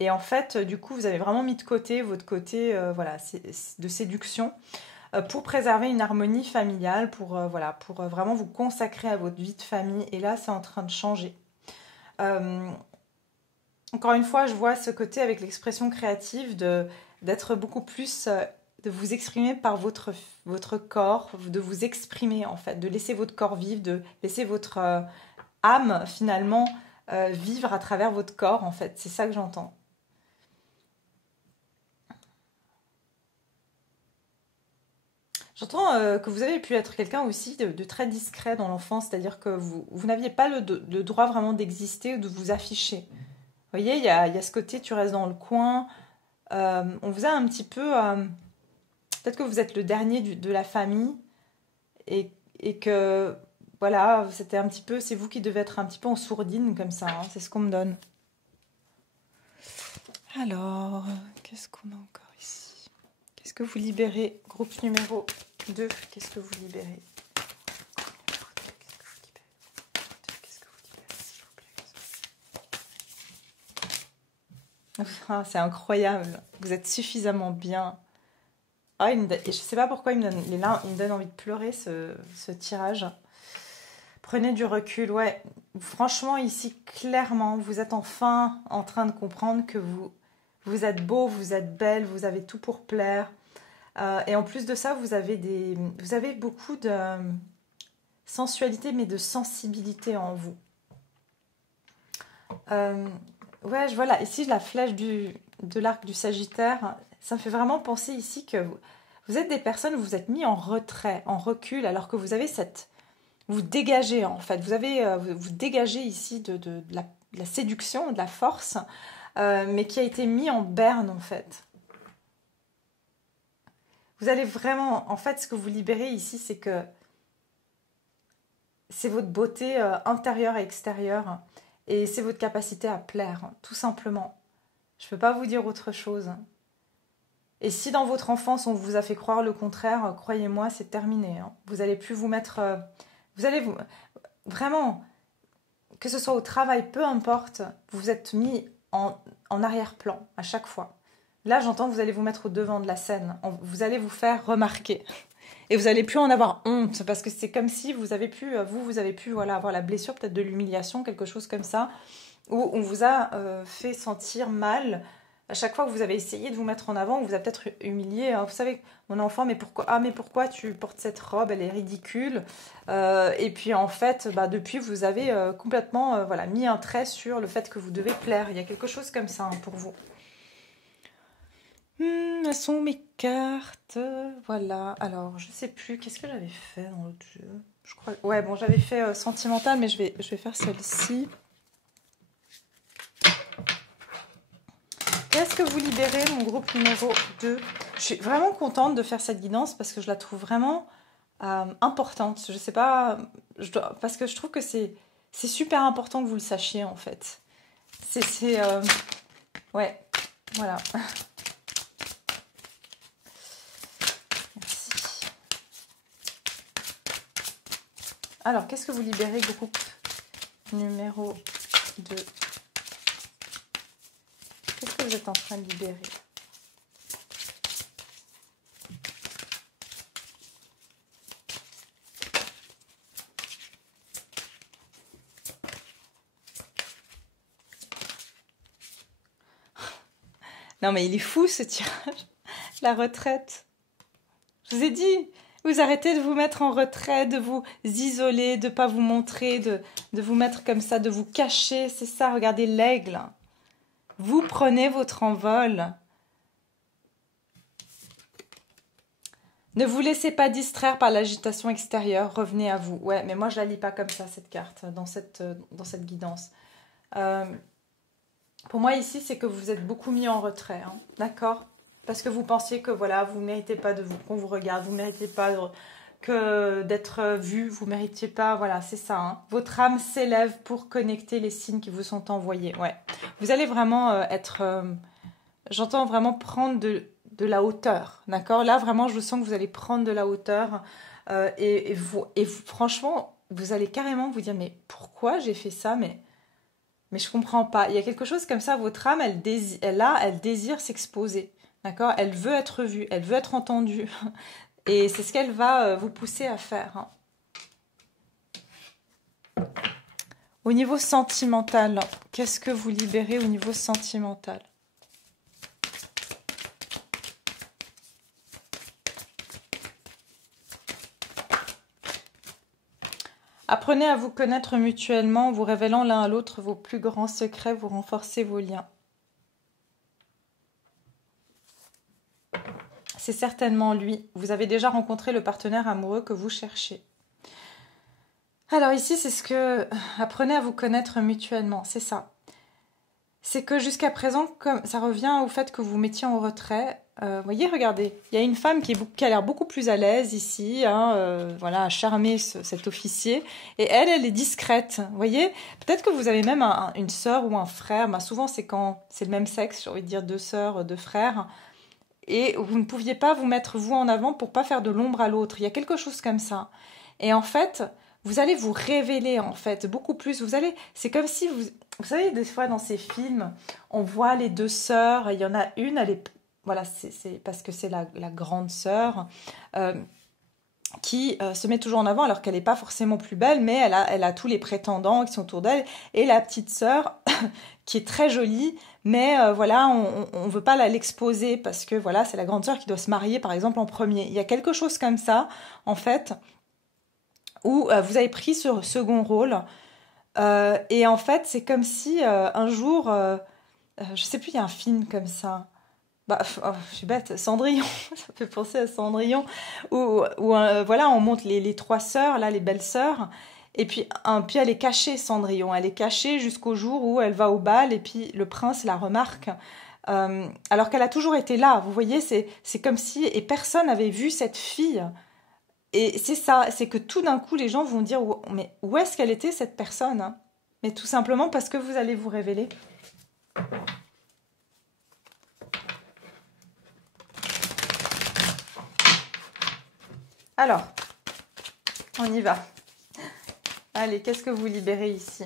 Et en fait, du coup, vous avez vraiment mis de côté votre côté voilà, de séduction. pour préserver une harmonie familiale, voilà, pour vraiment vous consacrer à votre vie de famille. Et là, c'est en train de changer. Encore une fois, je vois ce côté avec l'expression créative d'être beaucoup plus, de vous exprimer par votre corps, de vous exprimer en fait, de laisser votre corps vivre, de laisser votre âme finalement vivre à travers votre corps en fait. C'est ça que j'entends. J'entends que vous avez pu être quelqu'un aussi de très discret dans l'enfance, c'est-à-dire que vous n'aviez pas le droit vraiment d'exister ou de vous afficher. Vous voyez, il y a ce côté, tu restes dans le coin. On vous a un petit peu... peut-être que vous êtes le dernier de la famille et que, voilà, c'était un petit peu... C'est vous qui devez être un petit peu en sourdine comme ça, hein, c'est ce qu'on me donne. Alors, qu'est-ce qu'on a encore ici? Qu'est-ce que vous libérez? Groupe numéro 2, qu'est-ce que vous libérez? Ah, c'est incroyable, vous êtes suffisamment bien. Ah, je ne sais pas pourquoi il me donne envie de pleurer ce tirage. Prenez du recul, ouais. Franchement, ici, clairement, vous êtes enfin en train de comprendre que vous êtes beau, vous êtes belle, vous avez tout pour plaire. Et en plus de ça, vous avez beaucoup de sensualité, mais de sensibilité en vous. Ouais, je vois là, ici, la flèche de l'arc du Sagittaire, ça me fait vraiment penser ici que vous êtes des personnes, vous êtes mis en retrait, en recul, alors que vous avez vous dégagez en fait, vous dégagez ici de la séduction, de la force, mais qui a été mis en berne en fait. Vous allez vraiment, en fait, ce que vous libérez ici, c'est que c'est votre beauté intérieure et extérieure, et c'est votre capacité à plaire, tout simplement. Je ne peux pas vous dire autre chose. Et si dans votre enfance, on vous a fait croire le contraire, croyez-moi, c'est terminé. Hein. Vous n'allez plus vous mettre... Vraiment, que ce soit au travail, peu importe, vous êtes mis en arrière-plan à chaque fois. Là, j'entends que vous allez vous mettre au devant de la scène. Vous allez vous faire remarquer. Et vous n'allez plus en avoir honte, parce que c'est comme si vous avez pu, voilà, avoir la blessure peut-être de l'humiliation, quelque chose comme ça, où on vous a fait sentir mal. À chaque fois que vous avez essayé de vous mettre en avant, on vous a peut-être humilié. Vous savez, mon enfant, mais pourquoi tu portes cette robe? Elle est ridicule. Et puis en fait, depuis, vous avez complètement voilà, mis un trait sur le fait que vous devez plaire. Il y a quelque chose comme ça hein, pour vous. Elles sont mes cartes. Voilà. Alors, je sais plus. Qu'est-ce que j'avais fait dans l'autre jeu? Je crois. Ouais, bon, j'avais fait sentimental, mais je vais faire celle-ci. Qu'est-ce que vous libérez, mon groupe numéro 2? Je suis vraiment contente de faire cette guidance parce que je la trouve vraiment importante. Je sais pas, parce que je trouve que c'est super important que vous le sachiez en fait. Ouais, voilà. Merci. Alors, qu'est-ce que vous libérez, groupe numéro 2? Qu'est-ce que vous êtes en train de libérer? Non mais il est fou ce tirage. La retraite. Je vous ai dit, vous arrêtez de vous mettre en retrait, de vous isoler, de ne pas vous montrer, de vous mettre comme ça, de vous cacher. C'est ça, regardez l'aigle. Vous prenez votre envol. Ne vous laissez pas distraire par l'agitation extérieure. Revenez à vous. Ouais, mais moi, je ne la lis pas comme ça, cette carte, dans cette guidance. Pour moi, ici, c'est que vous êtes beaucoup mis en retrait. Hein, d'accord? Parce que vous pensiez que, voilà, vous ne méritez pas qu'on vous regarde. Vous ne méritez pas d'être vu. Vous ne méritez pas... Voilà, c'est ça. Hein. Votre âme s'élève pour connecter les signes qui vous sont envoyés. Ouais. Vous allez vraiment être... j'entends vraiment prendre de la hauteur, d'accord? Là, vraiment, je sens que vous allez prendre de la hauteur et franchement, vous allez carrément vous dire, mais pourquoi j'ai fait ça? Mais je comprends pas. Il y a quelque chose comme ça, votre âme, elle désire s'exposer, d'accord? Elle veut être vue, elle veut être entendue. Et c'est ce qu'elle va vous pousser à faire. Hein. Au niveau sentimental, qu'est-ce que vous libérez au niveau sentimental? Apprenez à vous connaître mutuellement, vous révélant l'un à l'autre vos plus grands secrets, vous renforcez vos liens. C'est certainement lui. Vous avez déjà rencontré le partenaire amoureux que vous cherchez. Alors ici, c'est ce que... Apprenez à vous connaître mutuellement, c'est ça. C'est que jusqu'à présent, comme ça revient au fait que vous vous mettiez en retrait. Vous voyez, regardez, il y a une femme qui a l'air beaucoup plus à l'aise ici, hein, voilà, à charmer cet officier. Et elle est discrète. Vous voyez, peut-être que vous avez même une sœur ou un frère. Bah, souvent, c'est quand c'est le même sexe, j'ai envie de dire 2 sœurs, 2 frères. Et vous ne pouviez pas vous mettre vous en avant pour pas faire de l'ombre à l'autre. Il y a quelque chose comme ça. Et en fait, vous allez vous révéler en fait beaucoup plus. C'est comme si vous savez, des fois dans ces films, on voit les 2 sœurs. Il y en a une, elle est, voilà, c'est parce que c'est la grande sœur qui se met toujours en avant alors qu'elle n'est pas forcément plus belle, mais elle a tous les prétendants qui sont autour d'elle. Et la petite sœur qui est très jolie, mais voilà, on veut pas l'exposer parce que voilà, c'est la grande sœur qui doit se marier par exemple en premier. Il y a quelque chose comme ça, en fait, où vous avez pris ce second rôle. Et en fait, c'est comme si un jour, je sais plus, il y a un film comme ça. Bah, je suis bête, Cendrillon, ça fait penser à Cendrillon, où voilà, on monte les 3 sœurs, là, les belles sœurs, et puis elle est cachée, Cendrillon, elle est cachée jusqu'au jour où elle va au bal, et puis le prince la remarque, alors qu'elle a toujours été là, vous voyez, c'est comme si, et personne n'avait vu cette fille, et c'est ça, c'est que tout d'un coup, les gens vont dire, mais où est-ce qu'elle était, cette personne, hein? Mais tout simplement parce que vous allez vous révéler. Alors, on y va. Allez, qu'est-ce que vous libérez ici?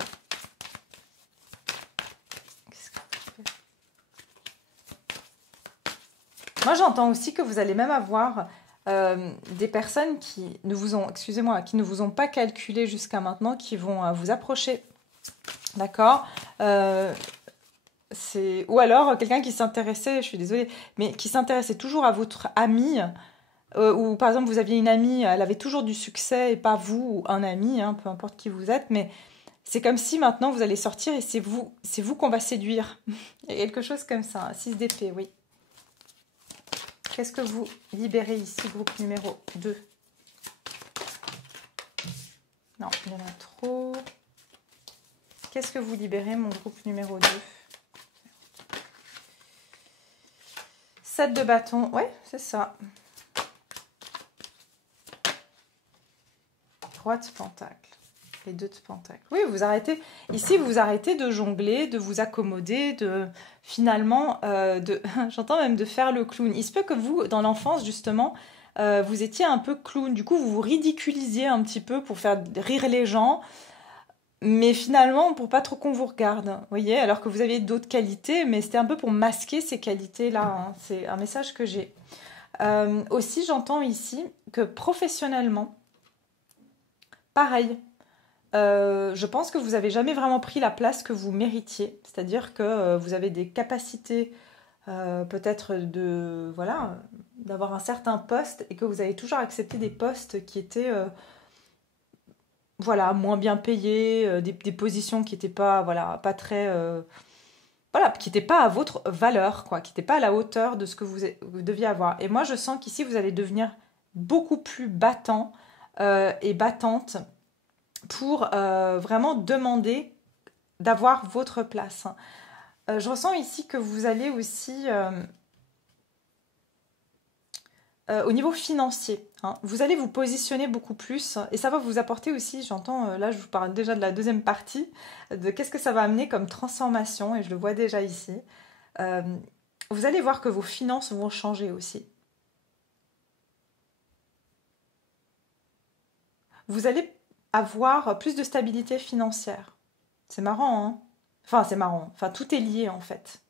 Moi, j'entends aussi que vous allez même avoir des personnes qui ne vous ont, excusez-moi, qui ne vous ont pas calculé jusqu'à maintenant, qui vont vous approcher. D'accord? Ou alors quelqu'un qui s'intéressait, je suis désolée, mais qui s'intéressait toujours à votre ami. Ou par exemple vous aviez une amie, elle avait toujours du succès et pas vous ou un ami, hein, peu importe qui vous êtes, mais c'est comme si maintenant vous allez sortir et c'est vous qu'on va séduire. Il y a quelque chose comme ça, 6 d'épée, oui. Qu'est-ce que vous libérez ici, groupe numéro 2? Non, il y en a trop. Qu'est-ce que vous libérez, mon groupe numéro 2? 7 de bâton, ouais, c'est ça. Roi de pentacle. Les 2 de pentacle. Oui, vous arrêtez. Ici, vous arrêtez de jongler, de vous accommoder, de finalement, j'entends même de faire le clown. Il se peut que vous, dans l'enfance, justement, vous étiez un peu clown. Du coup, vous vous ridiculisiez un petit peu pour faire rire les gens. Mais finalement, pour pas trop qu'on vous regarde. Vous voyez, alors que vous aviez d'autres qualités, mais c'était un peu pour masquer ces qualités-là. Hein. C'est un message que j'ai. Aussi, j'entends ici que professionnellement, pareil, je pense que vous n'avez jamais vraiment pris la place que vous méritiez. C'est-à-dire que vous avez des capacités peut-être voilà, d'avoir un certain poste et que vous avez toujours accepté des postes qui étaient voilà, moins bien payés, des positions qui n'étaient pas, voilà, pas très... voilà, qui n'étaient pas à votre valeur, quoi, qui n'étaient pas à la hauteur de ce que vous deviez avoir. Et moi, je sens qu'ici, vous allez devenir beaucoup plus battant et battante pour vraiment demander d'avoir votre place. Je ressens ici que vous allez aussi, au niveau financier, hein, vous allez vous positionner beaucoup plus et ça va vous apporter aussi, j'entends, là je vous parle déjà de la deuxième partie, de qu'est-ce que ça va amener comme transformation et je le vois déjà ici. Vous allez voir que vos finances vont changer aussi. Vous allez avoir plus de stabilité financière. C'est marrant, hein? Enfin, c'est marrant. Enfin, tout est lié, en fait.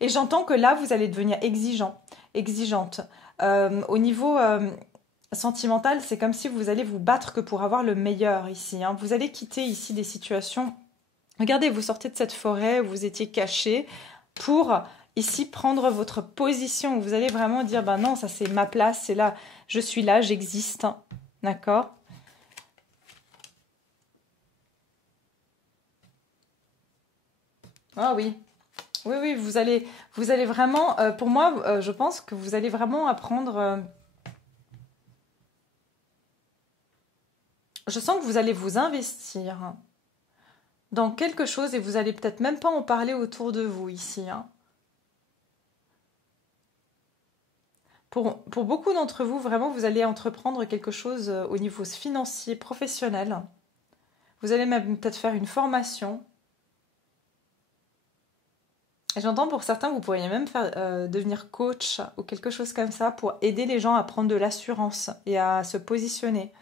Et j'entends que là, vous allez devenir exigeant. exigeante. Au niveau sentimental, c'est comme si vous allez vous battre que pour avoir le meilleur ici, hein. Vous allez quitter ici des situations. Regardez, vous sortez de cette forêt où vous étiez caché pour ici prendre votre position. Vous allez vraiment dire, ben non, ça c'est ma place, c'est là, je suis là, j'existe. D'accord? Ah oui. Oui, oui, vous allez vraiment, pour moi, je pense que vous allez vraiment apprendre. Je sens que vous allez vous investir dans quelque chose et vous allez peut-être même pas en parler autour de vous ici, hein. Pour beaucoup d'entre vous, vraiment, vous allez entreprendre quelque chose au niveau financier, professionnel. Vous allez même peut-être faire une formation. Et j'entends pour certains, vous pourriez même faire, devenir coach ou quelque chose comme ça pour aider les gens à prendre de l'assurance et à se positionner.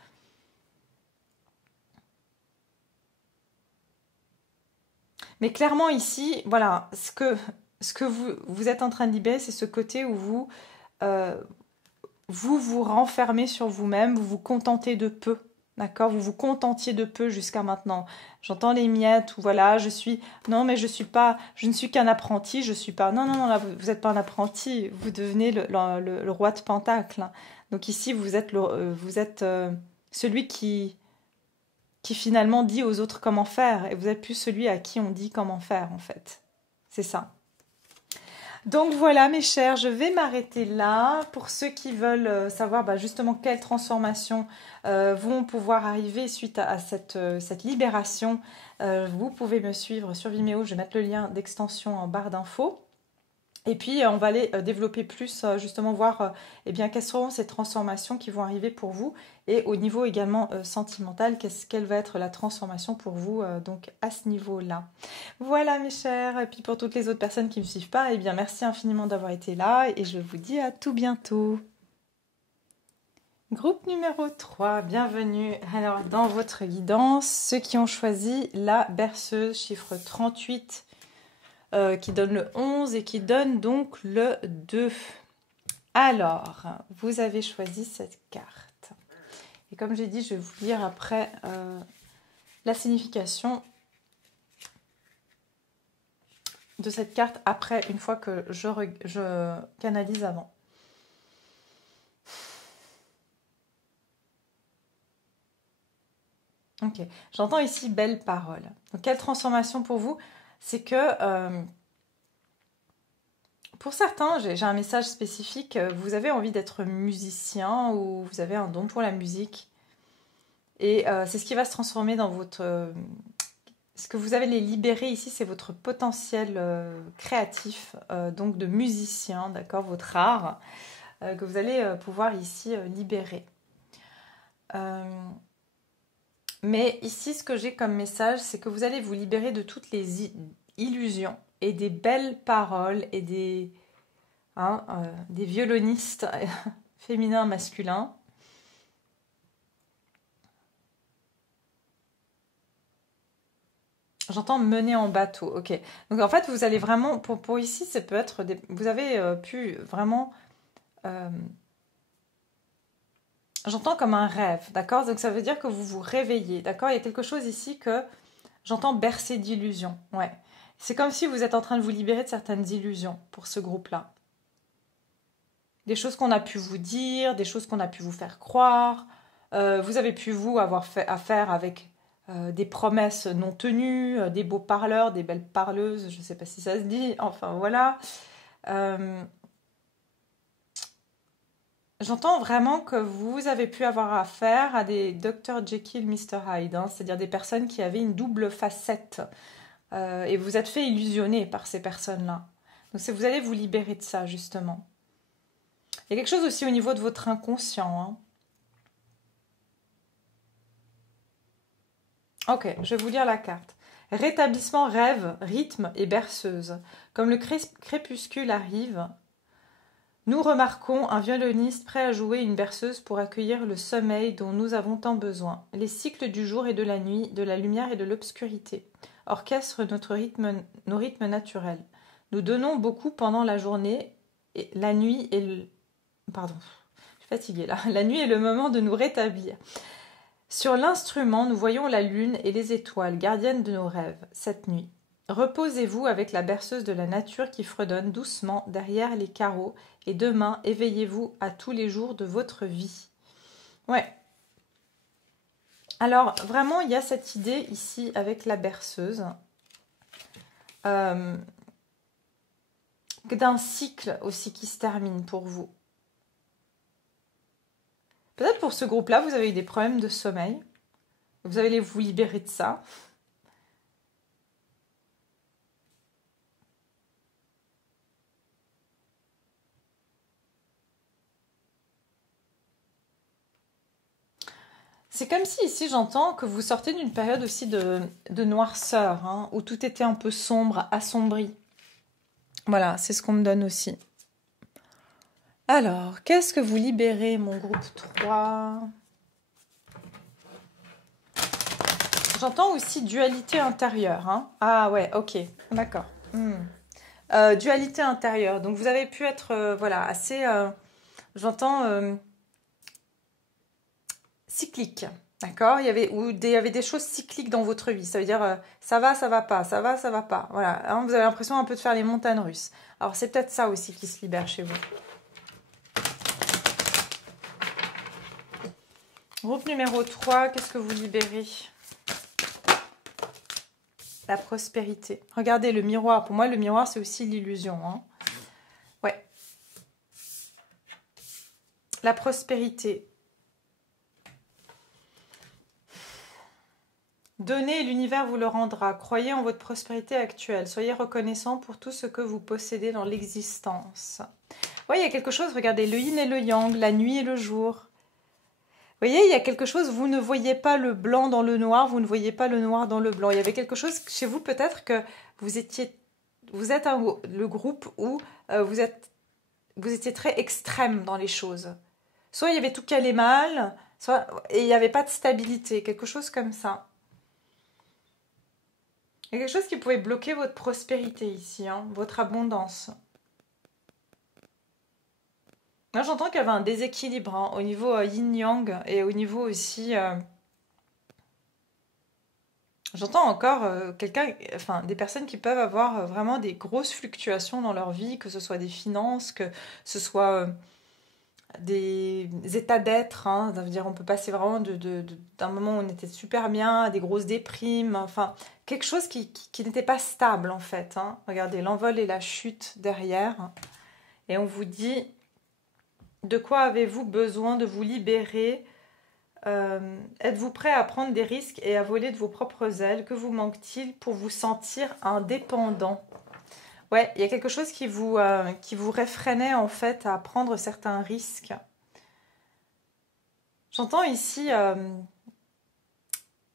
Mais clairement ici, voilà, ce que vous êtes en train de libérer, c'est ce côté où euh, vous vous renfermez sur vous-même, vous vous contentez de peu. D'accord? Vous vous contentiez de peu jusqu'à maintenant. J'entends les miettes ou voilà, je suis. Non, mais je suis pas. Je ne suis qu'un apprenti. Je suis pas. Non, non, non, là, vous n'êtes pas un apprenti. Vous devenez le roi de Pentacle. Donc ici, vous êtes celui qui finalement dit aux autres comment faire. Et vous êtes plus celui à qui on dit comment faire, en fait. C'est ça. Donc voilà mes chers, je vais m'arrêter là. Pour ceux qui veulent savoir bah, justement quelles transformations vont pouvoir arriver suite à cette libération, vous pouvez me suivre sur Vimeo, je vais mettre le lien d'extension en barre d'infos. Et puis, on va aller développer plus, justement, voir eh bien, quelles seront ces transformations qui vont arriver pour vous. Et au niveau également sentimental, quelle va être la transformation pour vous donc à ce niveau-là. Voilà mes chers. Et puis pour toutes les autres personnes qui ne me suivent pas, eh bien, merci infiniment d'avoir été là. Et je vous dis à tout bientôt. Groupe numéro 3, bienvenue. Alors, dans votre guidance, ceux qui ont choisi la berceuse, chiffre 38, qui donne le 11 et qui donne donc le 2. Alors, vous avez choisi cette carte. Et comme j'ai dit, je vais vous lire après la signification de cette carte après, une fois que je canalise avant. Ok, j'entends ici belle parole. Donc, quelle transformation pour vous? C'est que pour certains, j'ai un message spécifique. Vous avez envie d'être musicien ou vous avez un don pour la musique. Et c'est ce qui va se transformer dans votre... ce que vous allez libérer ici, c'est votre potentiel créatif, donc de musicien, d'accord, votre art, que vous allez pouvoir ici libérer. Mais ici, ce que j'ai comme message, c'est que vous allez vous libérer de toutes les illusions et des belles paroles et des violonistes féminins, masculins. J'entends mener en bateau, ok. Donc en fait, vous allez vraiment, pour ici, ça peut être, vous avez pu vraiment, euh, j'entends comme un rêve, d'accord? Donc ça veut dire que vous vous réveillez, d'accord? Il y a quelque chose ici que j'entends bercer d'illusions, ouais. C'est comme si vous êtes en train de vous libérer de certaines illusions pour ce groupe-là. Des choses qu'on a pu vous dire, des choses qu'on a pu vous faire croire. Vous avez pu, vous, avoir fait affaire avec des promesses non tenues, des beaux parleurs, des belles parleuses, je ne sais pas si ça se dit, enfin voilà. Euh, J'entends vraiment que vous avez pu avoir affaire à des Dr. Jekyll, Mr. Hyde, hein, c'est-à-dire des personnes qui avaient une double facette. Et vous êtes fait illusionner par ces personnes-là. Donc vous allez vous libérer de ça, justement. Il y a quelque chose aussi au niveau de votre inconscient, hein. Ok, je vais vous lire la carte. Rétablissement, rêve, rythme et berceuse. Comme le crépuscule arrive, nous remarquons un violoniste prêt à jouer une berceuse pour accueillir le sommeil dont nous avons tant besoin. Les cycles du jour et de la nuit, de la lumière et de l'obscurité orchestrent nos rythmes naturels. Nous donnons beaucoup pendant la journée et la nuit est le... Pardon, je suis fatiguée là. La nuit est le moment de nous rétablir. Sur l'instrument, nous voyons la lune et les étoiles, gardiennes de nos rêves, cette nuit. Reposez-vous avec la berceuse de la nature qui fredonne doucement derrière les carreaux, et demain, éveillez-vous à tous les jours de votre vie. Ouais. Alors, vraiment, il y a cette idée ici avec la berceuse d'un cycle aussi qui se termine pour vous. Peut-être pour ce groupe-là, vous avez eu des problèmes de sommeil. Vous allez vous libérer de ça. C'est comme si ici j'entends que vous sortez d'une période aussi de noirceur, hein, où tout était un peu sombre, assombri. Voilà, c'est ce qu'on me donne aussi. Alors, qu'est-ce que vous libérez, mon groupe 3? J'entends aussi dualité intérieure. Hein. Ah ouais, ok, d'accord. Dualité intérieure. Donc vous avez pu être voilà, assez, j'entends, cyclique. D'accord, il y avait des choses cycliques dans votre vie. Ça veut dire ça va pas, ça va pas. Voilà, hein, vous avez l'impression un peu de faire les montagnes russes. Alors c'est peut-être ça aussi qui se libère chez vous. Groupe numéro 3, qu'est-ce que vous libérez? La prospérité. Regardez le miroir. Pour moi, le miroir, c'est aussi l'illusion. Hein. Ouais. La prospérité. Donnez et l'univers vous le rendra. Croyez en votre prospérité actuelle. Soyez reconnaissant pour tout ce que vous possédez dans l'existence. Oui, il y a quelque chose, regardez, le yin et le yang, la nuit et le jour. Vous voyez, il y a quelque chose, vous ne voyez pas le blanc dans le noir, vous ne voyez pas le noir dans le blanc. Il y avait quelque chose chez vous, peut-être que vous êtes le groupe où vous étiez très extrême dans les choses. Soit il y avait tout qui allait mal, soit et il n'y avait pas de stabilité, quelque chose comme ça. Il y a quelque chose qui pouvait bloquer votre prospérité ici, hein, votre abondance. Là, j'entends qu'il y avait un déséquilibre hein, au niveau yin-yang et au niveau aussi... J'entends encore des personnes qui peuvent avoir vraiment des grosses fluctuations dans leur vie, que ce soit des finances, que ce soit des états d'être. Hein, ça veut dire on peut passer vraiment d'un moment où on était super bien à des grosses déprimes. Enfin, quelque chose qui n'était pas stable en fait. Hein. Regardez, l'envol et la chute derrière. Et on vous dit, de quoi avez-vous besoin de vous libérer? Êtes-vous prêt à prendre des risques et à voler de vos propres ailes? Que vous manque-t-il pour vous sentir indépendant? Ouais, il y a quelque chose qui vous réfrénait en fait à prendre certains risques. J'entends ici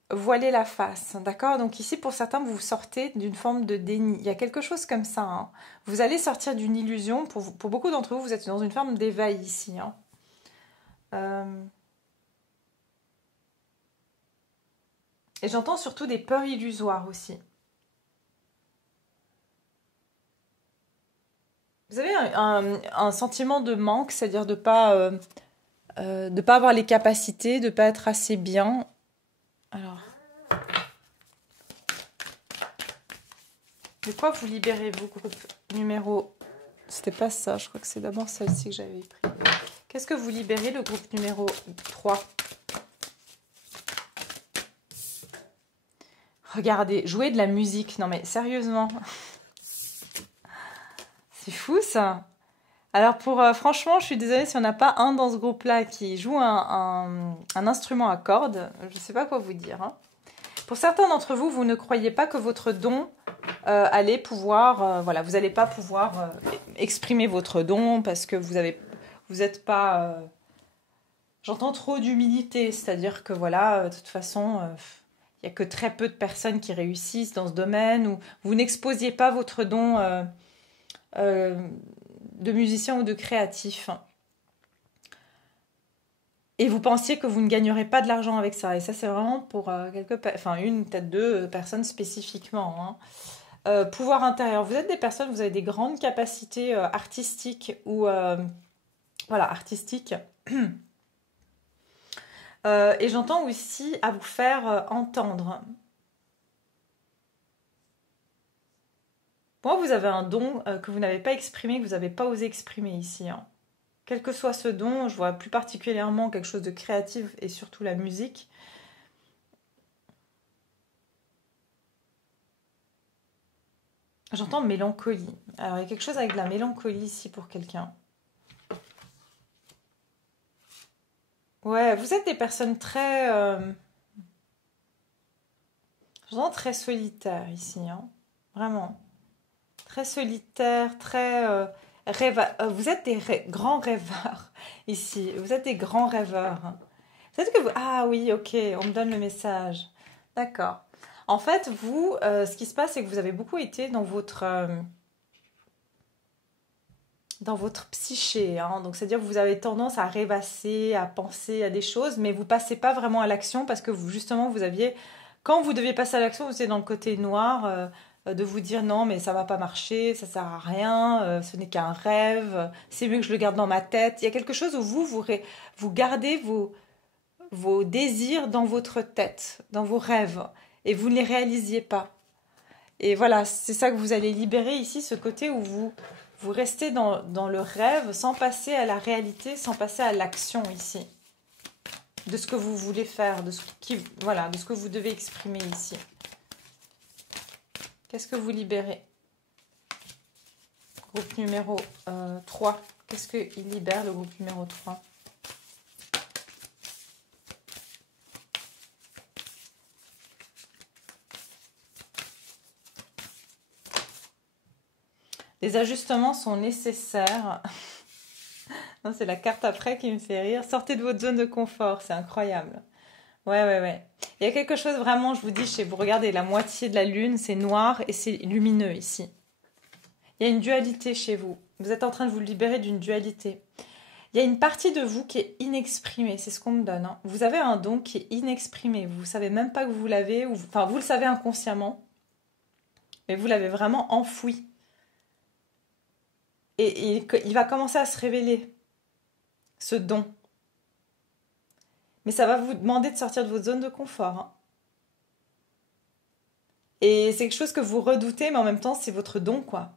voiler la face, d'accord? Donc ici, pour certains, vous sortez d'une forme de déni. Il y a quelque chose comme ça. Hein. Vous allez sortir d'une illusion. Pour beaucoup d'entre vous, vous êtes dans une forme d'éveil ici. Hein. Et j'entends surtout des peurs illusoires aussi. Vous avez un sentiment de manque, c'est-à-dire de pas avoir les capacités, de pas être assez bien. Alors, de quoi vous libérez-vous, groupe numéro... C'était pas ça, je crois que c'est d'abord celle-ci que j'avais pris. Qu'est-ce que vous libérez, le groupe numéro 3? Regardez, jouer de la musique. Non mais sérieusement. C'est fou ça. Alors franchement, je suis désolée si on n'a pas un dans ce groupe-là qui joue un instrument à cordes. Je ne sais pas quoi vous dire. Hein. Pour certains d'entre vous, vous ne croyez pas que votre don allait pouvoir... voilà, vous n'allez pas pouvoir exprimer votre don parce que vous n'êtes pas... J'entends trop d'humilité, c'est-à-dire que voilà, de toute façon... il n'y a que très peu de personnes qui réussissent dans ce domaine, ou vous n'exposiez pas votre don de musicien ou de créatif. Et vous pensiez que vous ne gagnerez pas de l'argent avec ça. Et ça, c'est vraiment pour une, peut-être deux personnes spécifiquement. Pouvoir intérieur. Vous êtes des personnes, vous avez des grandes capacités artistiques ou voilà, artistiques. Et j'entends aussi à vous faire entendre. Pour moi, vous avez un don que vous n'avez pas exprimé, que vous n'avez pas osé exprimer ici, hein. Quel que soit ce don, je vois plus particulièrement quelque chose de créatif et surtout la musique. J'entends mélancolie. Alors, il y a quelque chose avec la mélancolie ici pour quelqu'un. Ouais, vous êtes des personnes très... j'entends très solitaires ici, hein. Vraiment. Très solitaire, très... vous êtes des grands rêveurs ici. Vous êtes des grands rêveurs. Peut-être que vous... Ah oui, ok, on me donne le message. D'accord. En fait, vous, ce qui se passe, c'est que vous avez beaucoup été dans votre psyché, hein. Donc, c'est-à-dire que vous avez tendance à rêvasser, à penser à des choses, mais vous passez pas vraiment à l'action parce que vous, justement, vous aviez... Quand vous deviez passer à l'action, vous étiez dans le côté noir, de vous dire non, mais ça va pas marcher, ça sert à rien, ce n'est qu'un rêve, c'est mieux que je le garde dans ma tête. Il y a quelque chose où vous gardez vos désirs dans votre tête, dans vos rêves, et vous ne les réalisiez pas. Et voilà, c'est ça que vous allez libérer ici, ce côté où vous restez dans le rêve sans passer à la réalité, sans passer à l'action ici. De ce que vous voulez faire, voilà, de ce que vous devez exprimer ici. Qu'est-ce que vous libérez? Groupe numéro 3. Qu'est-ce qu'il libère, le groupe numéro 3? Les ajustements sont nécessaires. Non, c'est la carte après qui me fait rire. Sortez de votre zone de confort, c'est incroyable. Ouais. Il y a quelque chose vraiment, je vous dis, chez vous, regardez, la moitié de la lune, c'est noir et c'est lumineux ici. Il y a une dualité chez vous. Vous êtes en train de vous libérer d'une dualité. Il y a une partie de vous qui est inexprimée, c'est ce qu'on me donne, hein. Vous avez un don qui est inexprimé. Vous ne savez même pas que vous l'avez, enfin, vous le savez inconsciemment, mais vous l'avez vraiment enfoui. Et il va commencer à se révéler, ce don. Mais ça va vous demander de sortir de votre zone de confort, hein. Et c'est quelque chose que vous redoutez, mais en même temps, c'est votre don, quoi.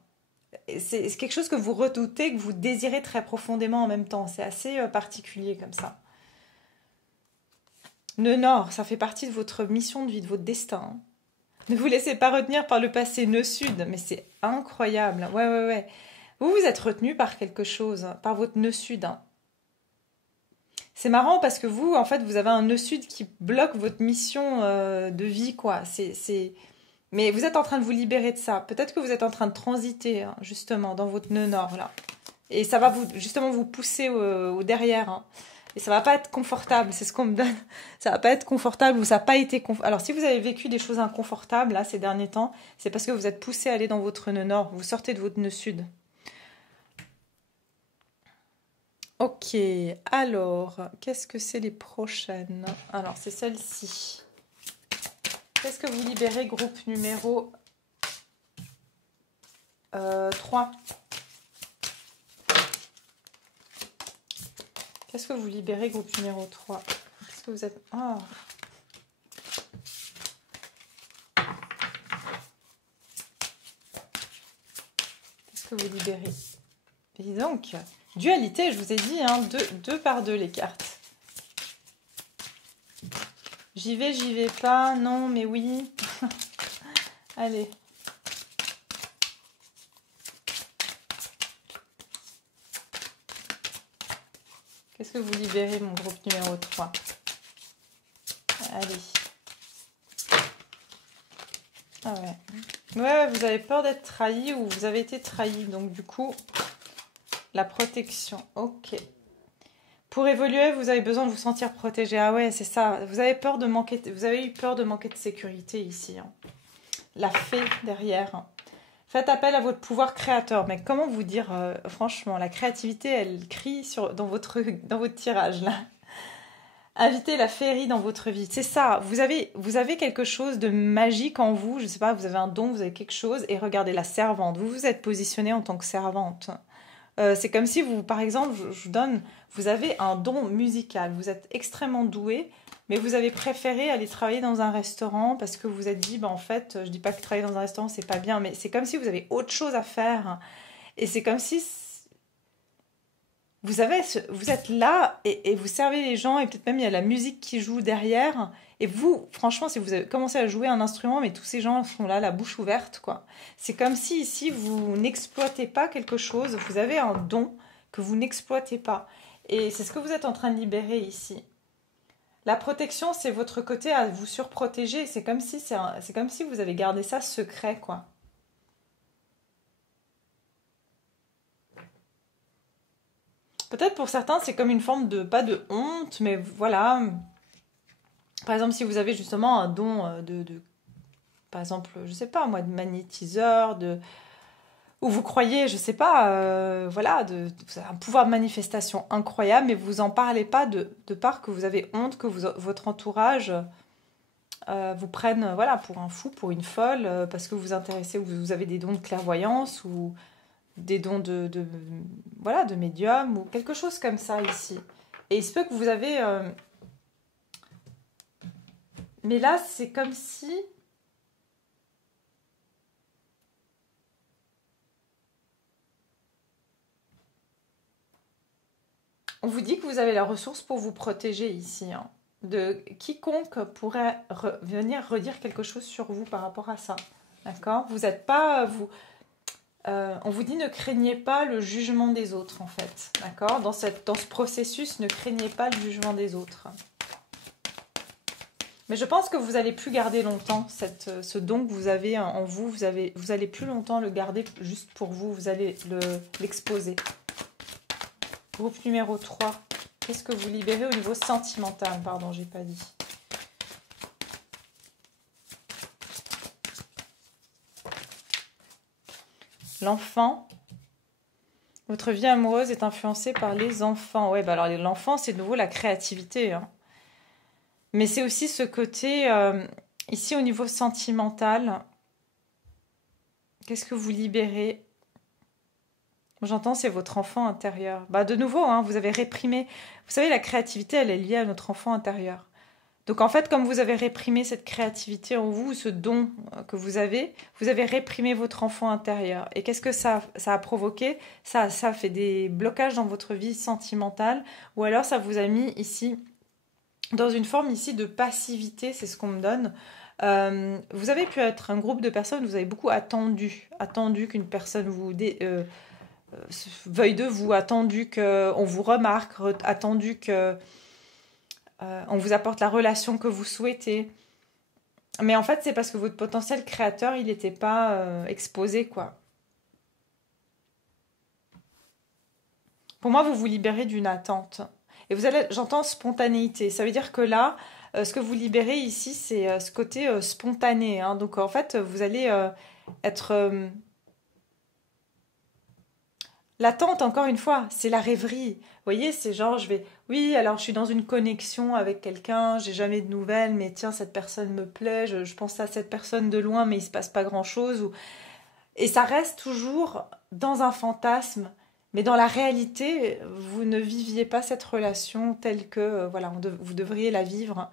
C'est quelque chose que vous redoutez, que vous désirez très profondément en même temps. C'est assez particulier comme ça. Nœud Nord, ça fait partie de votre mission de vie, de votre destin, hein. Ne vous laissez pas retenir par le passé. Nœud Sud, mais c'est incroyable. Ouais. Vous êtes retenu par quelque chose, par votre nœud Sud, hein. C'est marrant parce que vous, en fait, vous avez un nœud sud qui bloque votre mission de vie, quoi. Mais vous êtes en train de vous libérer de ça. Peut-être que vous êtes en train de transiter, hein, justement, dans votre nœud nord, là. Et ça va justement vous pousser au derrière, hein. Et ça va pas être confortable, c'est ce qu'on me donne. Ça va pas être confortable ou ça n'a pas été confortable. Alors, si vous avez vécu des choses inconfortables, là, ces derniers temps, c'est parce que vous êtes poussé à aller dans votre nœud nord. Vous sortez de votre nœud sud. Ok, alors, qu'est-ce que c'est les prochaines? Alors, c'est celle-ci. Qu'est-ce que vous libérez, groupe numéro 3? Qu'est-ce que vous libérez, groupe numéro 3? Qu'est-ce que vous êtes... Oh. Qu'est-ce que vous libérez? Et donc... Dualité, je vous ai dit, hein, deux par deux les cartes. J'y vais pas, non, mais oui. Allez. Qu'est-ce que vous libérez, mon groupe numéro 3? Allez. Ah ouais. Ouais, vous avez peur d'être trahi ou vous avez été trahi, donc du coup... La protection, ok. Pour évoluer, vous avez besoin de vous sentir protégé. Ah ouais, c'est ça. Vous avez eu peur de manquer de sécurité ici, hein. La fée derrière, hein. Faites appel à votre pouvoir créateur. Mais comment vous dire, franchement, la créativité, elle crie dans votre tirage là. Invitez la féerie dans votre vie. C'est ça. Vous avez quelque chose de magique en vous. Je ne sais pas, vous avez un don, vous avez quelque chose. Et regardez la servante. Vous vous êtes positionné en tant que servante. C'est comme si vous, par exemple, je vous donne, vous avez un don musical. Vous êtes extrêmement doué, mais vous avez préféré aller travailler dans un restaurant parce que vous vous êtes dit, bah, en fait, je dis pas que travailler dans un restaurant, c'est pas bien, mais c'est comme si vous avez autre chose à faire. Et c'est comme si vous êtes là et vous servez les gens et peut-être même il y a la musique qui joue derrière. Et vous, franchement, si vous avez commencé à jouer un instrument, mais tous ces gens sont là, la bouche ouverte, quoi. C'est comme si ici, vous n'exploitez pas quelque chose, vous avez un don que vous n'exploitez pas. Et c'est ce que vous êtes en train de libérer ici. La protection, c'est votre côté à vous surprotéger. C'est comme si, c'est comme si vous avez gardé ça secret, quoi. Peut-être pour certains, c'est comme une forme de, pas de honte, mais voilà. Par exemple, si vous avez justement un don par exemple, je sais pas moi, de magnétiseur, ou vous croyez, je sais pas, voilà, vous avez un pouvoir de manifestation incroyable, mais vous en parlez pas de part que vous avez honte que votre entourage vous prenne, voilà, pour un fou, pour une folle, parce que vous vous intéressez, ou vous avez des dons de clairvoyance, ou des dons voilà, de médium, ou quelque chose comme ça ici. Et il se peut que vous avez... mais là, c'est comme si... On vous dit que vous avez la ressource pour vous protéger ici, hein. De quiconque pourrait venir redire quelque chose sur vous par rapport à ça. D'accord? Vous n'êtes pas... on vous dit ne craignez pas le jugement des autres, en fait. D'accord? Dans ce processus, ne craignez pas le jugement des autres. Mais je pense que vous n'allez plus garder longtemps ce don que vous avez en vous. Vous allez plus longtemps le garder juste pour vous. Vous allez l'exposer. Groupe numéro 3. Qu'est-ce que vous libérez au niveau sentimental? Pardon, j'ai pas dit. L'enfant. Votre vie amoureuse est influencée par les enfants. Ouais, bah alors l'enfant, c'est de nouveau la créativité, hein. Mais c'est aussi ce côté, ici au niveau sentimental, qu'est-ce que vous libérez? J'entends, c'est votre enfant intérieur. Bah, de nouveau, hein, vous avez réprimé. Vous savez, la créativité, elle est liée à notre enfant intérieur. Donc en fait, comme vous avez réprimé cette créativité en vous, ce don que vous avez réprimé votre enfant intérieur. Et qu'est-ce que ça a provoqué? Ça a fait des blocages dans votre vie sentimentale, ou alors ça vous a mis ici dans une forme ici de passivité, c'est ce qu'on me donne. Vous avez pu être un groupe de personnes, vous avez beaucoup attendu qu'une personne veuille de vous, attendu qu'on vous remarque, attendu que on vous apporte la relation que vous souhaitez. Mais en fait, c'est parce que votre potentiel créateur, il n'était pas exposé, quoi. Pour moi, vous vous libérez d'une attente. Et j'entends spontanéité. Ça veut dire que là, ce que vous libérez ici, c'est ce côté spontané, hein. Donc en fait, vous allez être... l'attente, encore une fois, c'est la rêverie. Vous voyez, c'est genre, oui, alors je suis dans une connexion avec quelqu'un, j'ai jamais de nouvelles, mais tiens, cette personne me plaît, je pense à cette personne de loin, mais il se passe pas grand-chose. Et ça reste toujours dans un fantasme. Mais dans la réalité, vous ne viviez pas cette relation telle que voilà, vous devriez la vivre.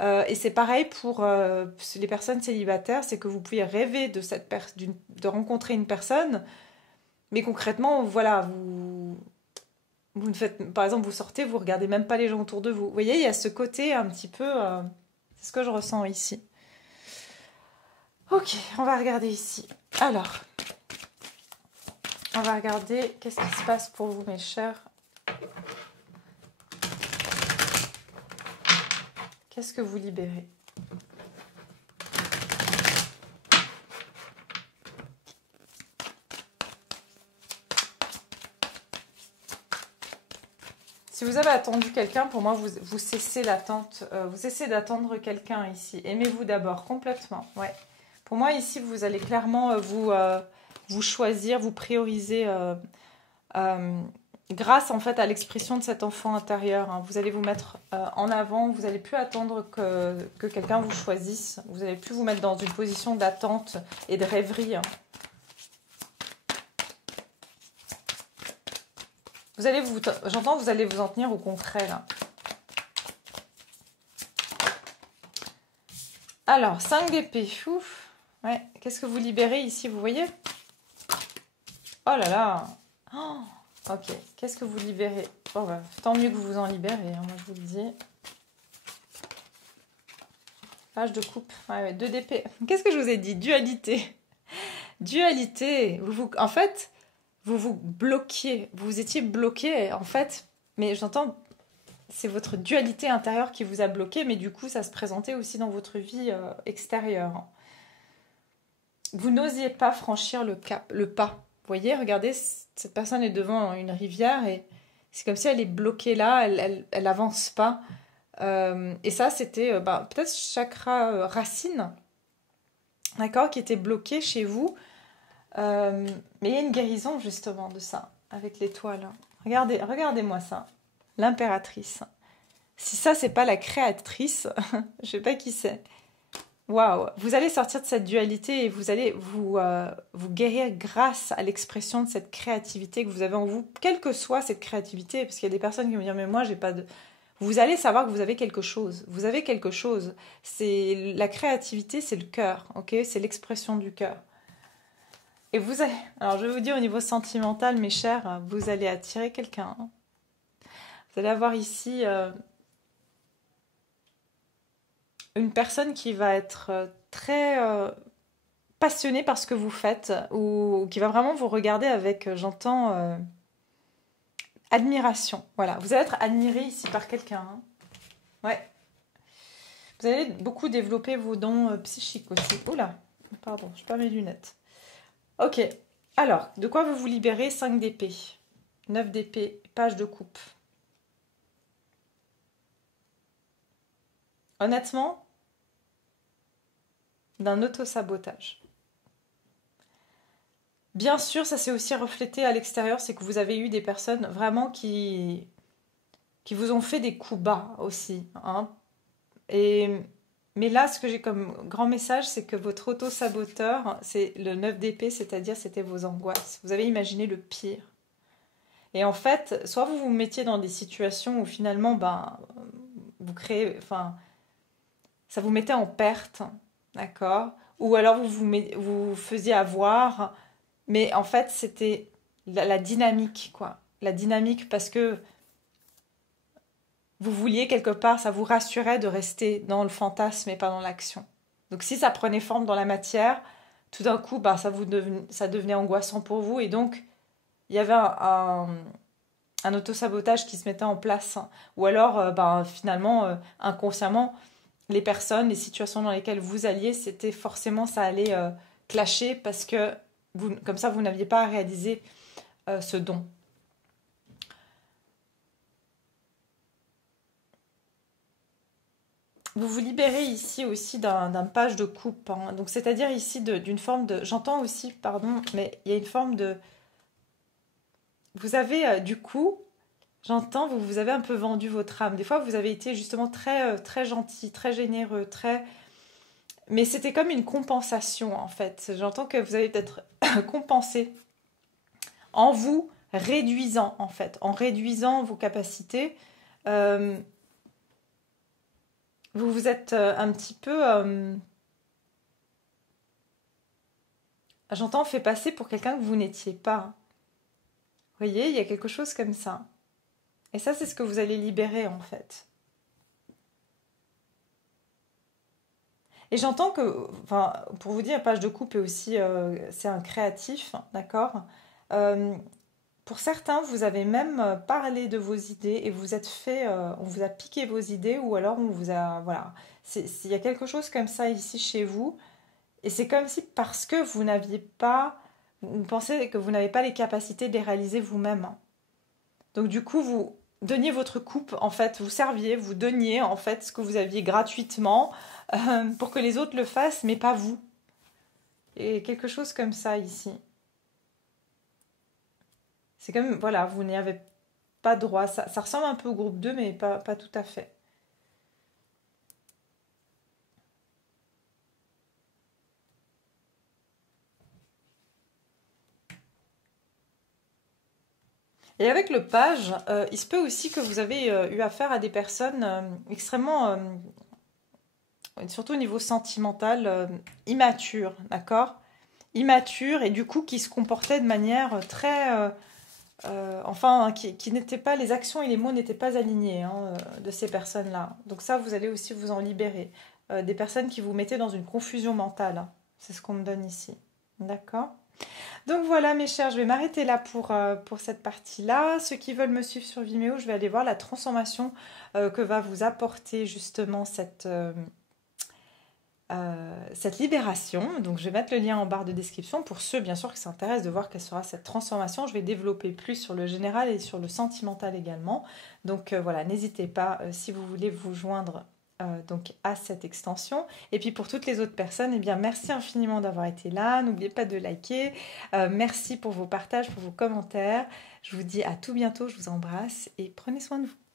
Et c'est pareil pour les personnes célibataires, c'est que vous pouvez rêver de rencontrer une personne, mais concrètement, voilà, vous ne faites, par exemple, vous sortez, vous regardez même pas les gens autour de vous. Vous voyez, il y a ce côté un petit peu, c'est ce que je ressens ici. Ok, on va regarder ici. Alors, on va regarder qu'est-ce qui se passe pour vous, mes chers. Qu'est-ce que vous libérez? Si vous avez attendu quelqu'un, pour moi, vous cessez l'attente. Vous cessez d'attendre quelqu'un ici. Aimez-vous d'abord, complètement. Ouais. Pour moi, ici, vous allez clairement vous choisir, vous prioriser euh, grâce en fait à l'expression de cet enfant intérieur. Hein. Vous allez vous mettre en avant, vous n'allez plus attendre que quelqu'un vous choisisse, vous n'allez plus vous mettre dans une position d'attente et de rêverie. Hein. J'entends, vous allez vous en tenir au concret là. Alors, 5 d'épée. Ouf. Ouais. Qu'est-ce que vous libérez ici, vous voyez? Oh là là. Oh, ok. Qu'est-ce que vous libérez? Oh, bah, tant mieux que vous vous en libérez, hein, moi je vous le dis. Page de coupe. Ouais, 2 d'épée. Qu'est-ce que je vous ai dit? Dualité. Dualité. En fait, vous vous bloquiez. Vous étiez bloqué, en fait. Mais j'entends... C'est votre dualité intérieure qui vous a bloqué, mais du coup, ça se présentait aussi dans votre vie extérieure. Vous n'osiez pas franchir le pas. Vous voyez, regardez, cette personne est devant une rivière et c'est comme si elle est bloquée là, elle avance pas. Et ça, c'était peut-être chakra racine, d'accord, qui était bloqué chez vous. Mais il y a une guérison justement de ça, avec l'étoile. Regardez-moi ça. L'impératrice. Si ça, c'est pas la créatrice, je sais pas qui c'est. Waouh! Vous allez sortir de cette dualité et vous allez vous guérir grâce à l'expression de cette créativité que vous avez en vous, quelle que soit cette créativité, parce qu'il y a des personnes qui vont dire, mais moi, j'ai pas de... Vous allez savoir que vous avez quelque chose. Vous avez quelque chose. La créativité, c'est le cœur, ok? C'est l'expression du cœur. Et vous allez... Alors, je vais vous dire au niveau sentimental, mes chers, vous allez attirer quelqu'un. Vous allez avoir ici une personne qui va être très passionnée par ce que vous faites ou qui va vraiment vous regarder avec, j'entends, admiration. Voilà, vous allez être admiré ici par quelqu'un. Hein. Ouais. Vous allez beaucoup développer vos dons psychiques aussi. Oula, pardon, je perds mes lunettes. Ok, alors, de quoi vous vous libérez? 5 d'épée, 9 d'épée, page de coupe. Honnêtement, d'un autosabotage. Bien sûr, ça s'est aussi reflété à l'extérieur, c'est que vous avez eu des personnes vraiment qui vous ont fait des coups bas aussi. Hein. Mais là, ce que j'ai comme grand message, c'est que votre autosaboteur, c'est le 9 d'épée, c'est-à-dire c'était vos angoisses. Vous avez imaginé le pire. Et en fait, soit vous vous mettiez dans des situations où finalement, vous créez... ça vous mettait en perte, d'accord? Ou alors vous faisiez avoir, mais en fait c'était la dynamique, quoi. La dynamique parce que vous vouliez quelque part, ça vous rassurait de rester dans le fantasme et pas dans l'action. Donc si ça prenait forme dans la matière, tout d'un coup, ça devenait angoissant pour vous et donc il y avait un autosabotage qui se mettait en place. Ou alors, finalement, inconsciemment, les personnes, les situations dans lesquelles vous alliez, c'était forcément, ça allait clasher parce que, comme ça, vous n'aviez pas à réaliser ce don. Vous vous libérez ici aussi d'un page de coupe. Hein. Donc, c'est-à-dire ici d'une forme de... J'entends aussi, pardon, mais il y a une forme de... Vous avez, du coup... J'entends, vous avez un peu vendu votre âme. Des fois, vous avez été justement très, très gentil, très généreux, très... Mais c'était comme une compensation, en fait. J'entends que vous avez peut-être compensé en vous réduisant, en fait. En réduisant vos capacités. Vous vous êtes un petit peu... j'entends, fait passer pour quelqu'un que vous n'étiez pas. Vous voyez, il y a quelque chose comme ça. Et ça, c'est ce que vous allez libérer, en fait. Et j'entends que, pour vous dire, page de coupe est aussi, c'est un créatif, d'accord. Pour certains, vous avez même parlé de vos idées et vous êtes fait, on vous a piqué vos idées ou alors on vous a, voilà. Il y a quelque chose comme ça ici chez vous. Et c'est comme si parce que vous n'aviez pas, vous pensez que vous n'avez pas les capacités de les réaliser vous-même. Donc du coup, vous donniez votre coupe, en fait, vous donniez en fait ce que vous aviez gratuitement pour que les autres le fassent, mais pas vous. Et quelque chose comme ça ici. C'est comme, voilà, vous n'y avez pas droit. Ça ressemble un peu au groupe 2, mais pas tout à fait. Et avec le page, il se peut aussi que vous avez eu affaire à des personnes extrêmement, surtout au niveau sentimental, immatures, d'accord? Immatures et du coup qui se comportaient de manière très... enfin, hein, qui n'étaient pas... Les actions et les mots n'étaient pas alignés hein, de ces personnes-là. Donc ça, vous allez aussi vous en libérer. Des personnes qui vous mettaient dans une confusion mentale, hein. C'est ce qu'on me donne ici. D'accord? Donc voilà mes chers, je vais m'arrêter là pour cette partie-là. Ceux qui veulent me suivre sur Vimeo, je vais aller voir la transformation que va vous apporter justement cette libération. Donc je vais mettre le lien en barre de description pour ceux bien sûr qui s'intéressent de voir quelle sera cette transformation. Je vais développer plus sur le général et sur le sentimental également. Donc voilà, n'hésitez pas si vous voulez vous joindre donc à cette extension. Et puis pour toutes les autres personnes, eh bien merci infiniment d'avoir été là. N'oubliez pas de liker. Merci pour vos partages, pour vos commentaires. Je vous dis à tout bientôt, je vous embrasse et prenez soin de vous.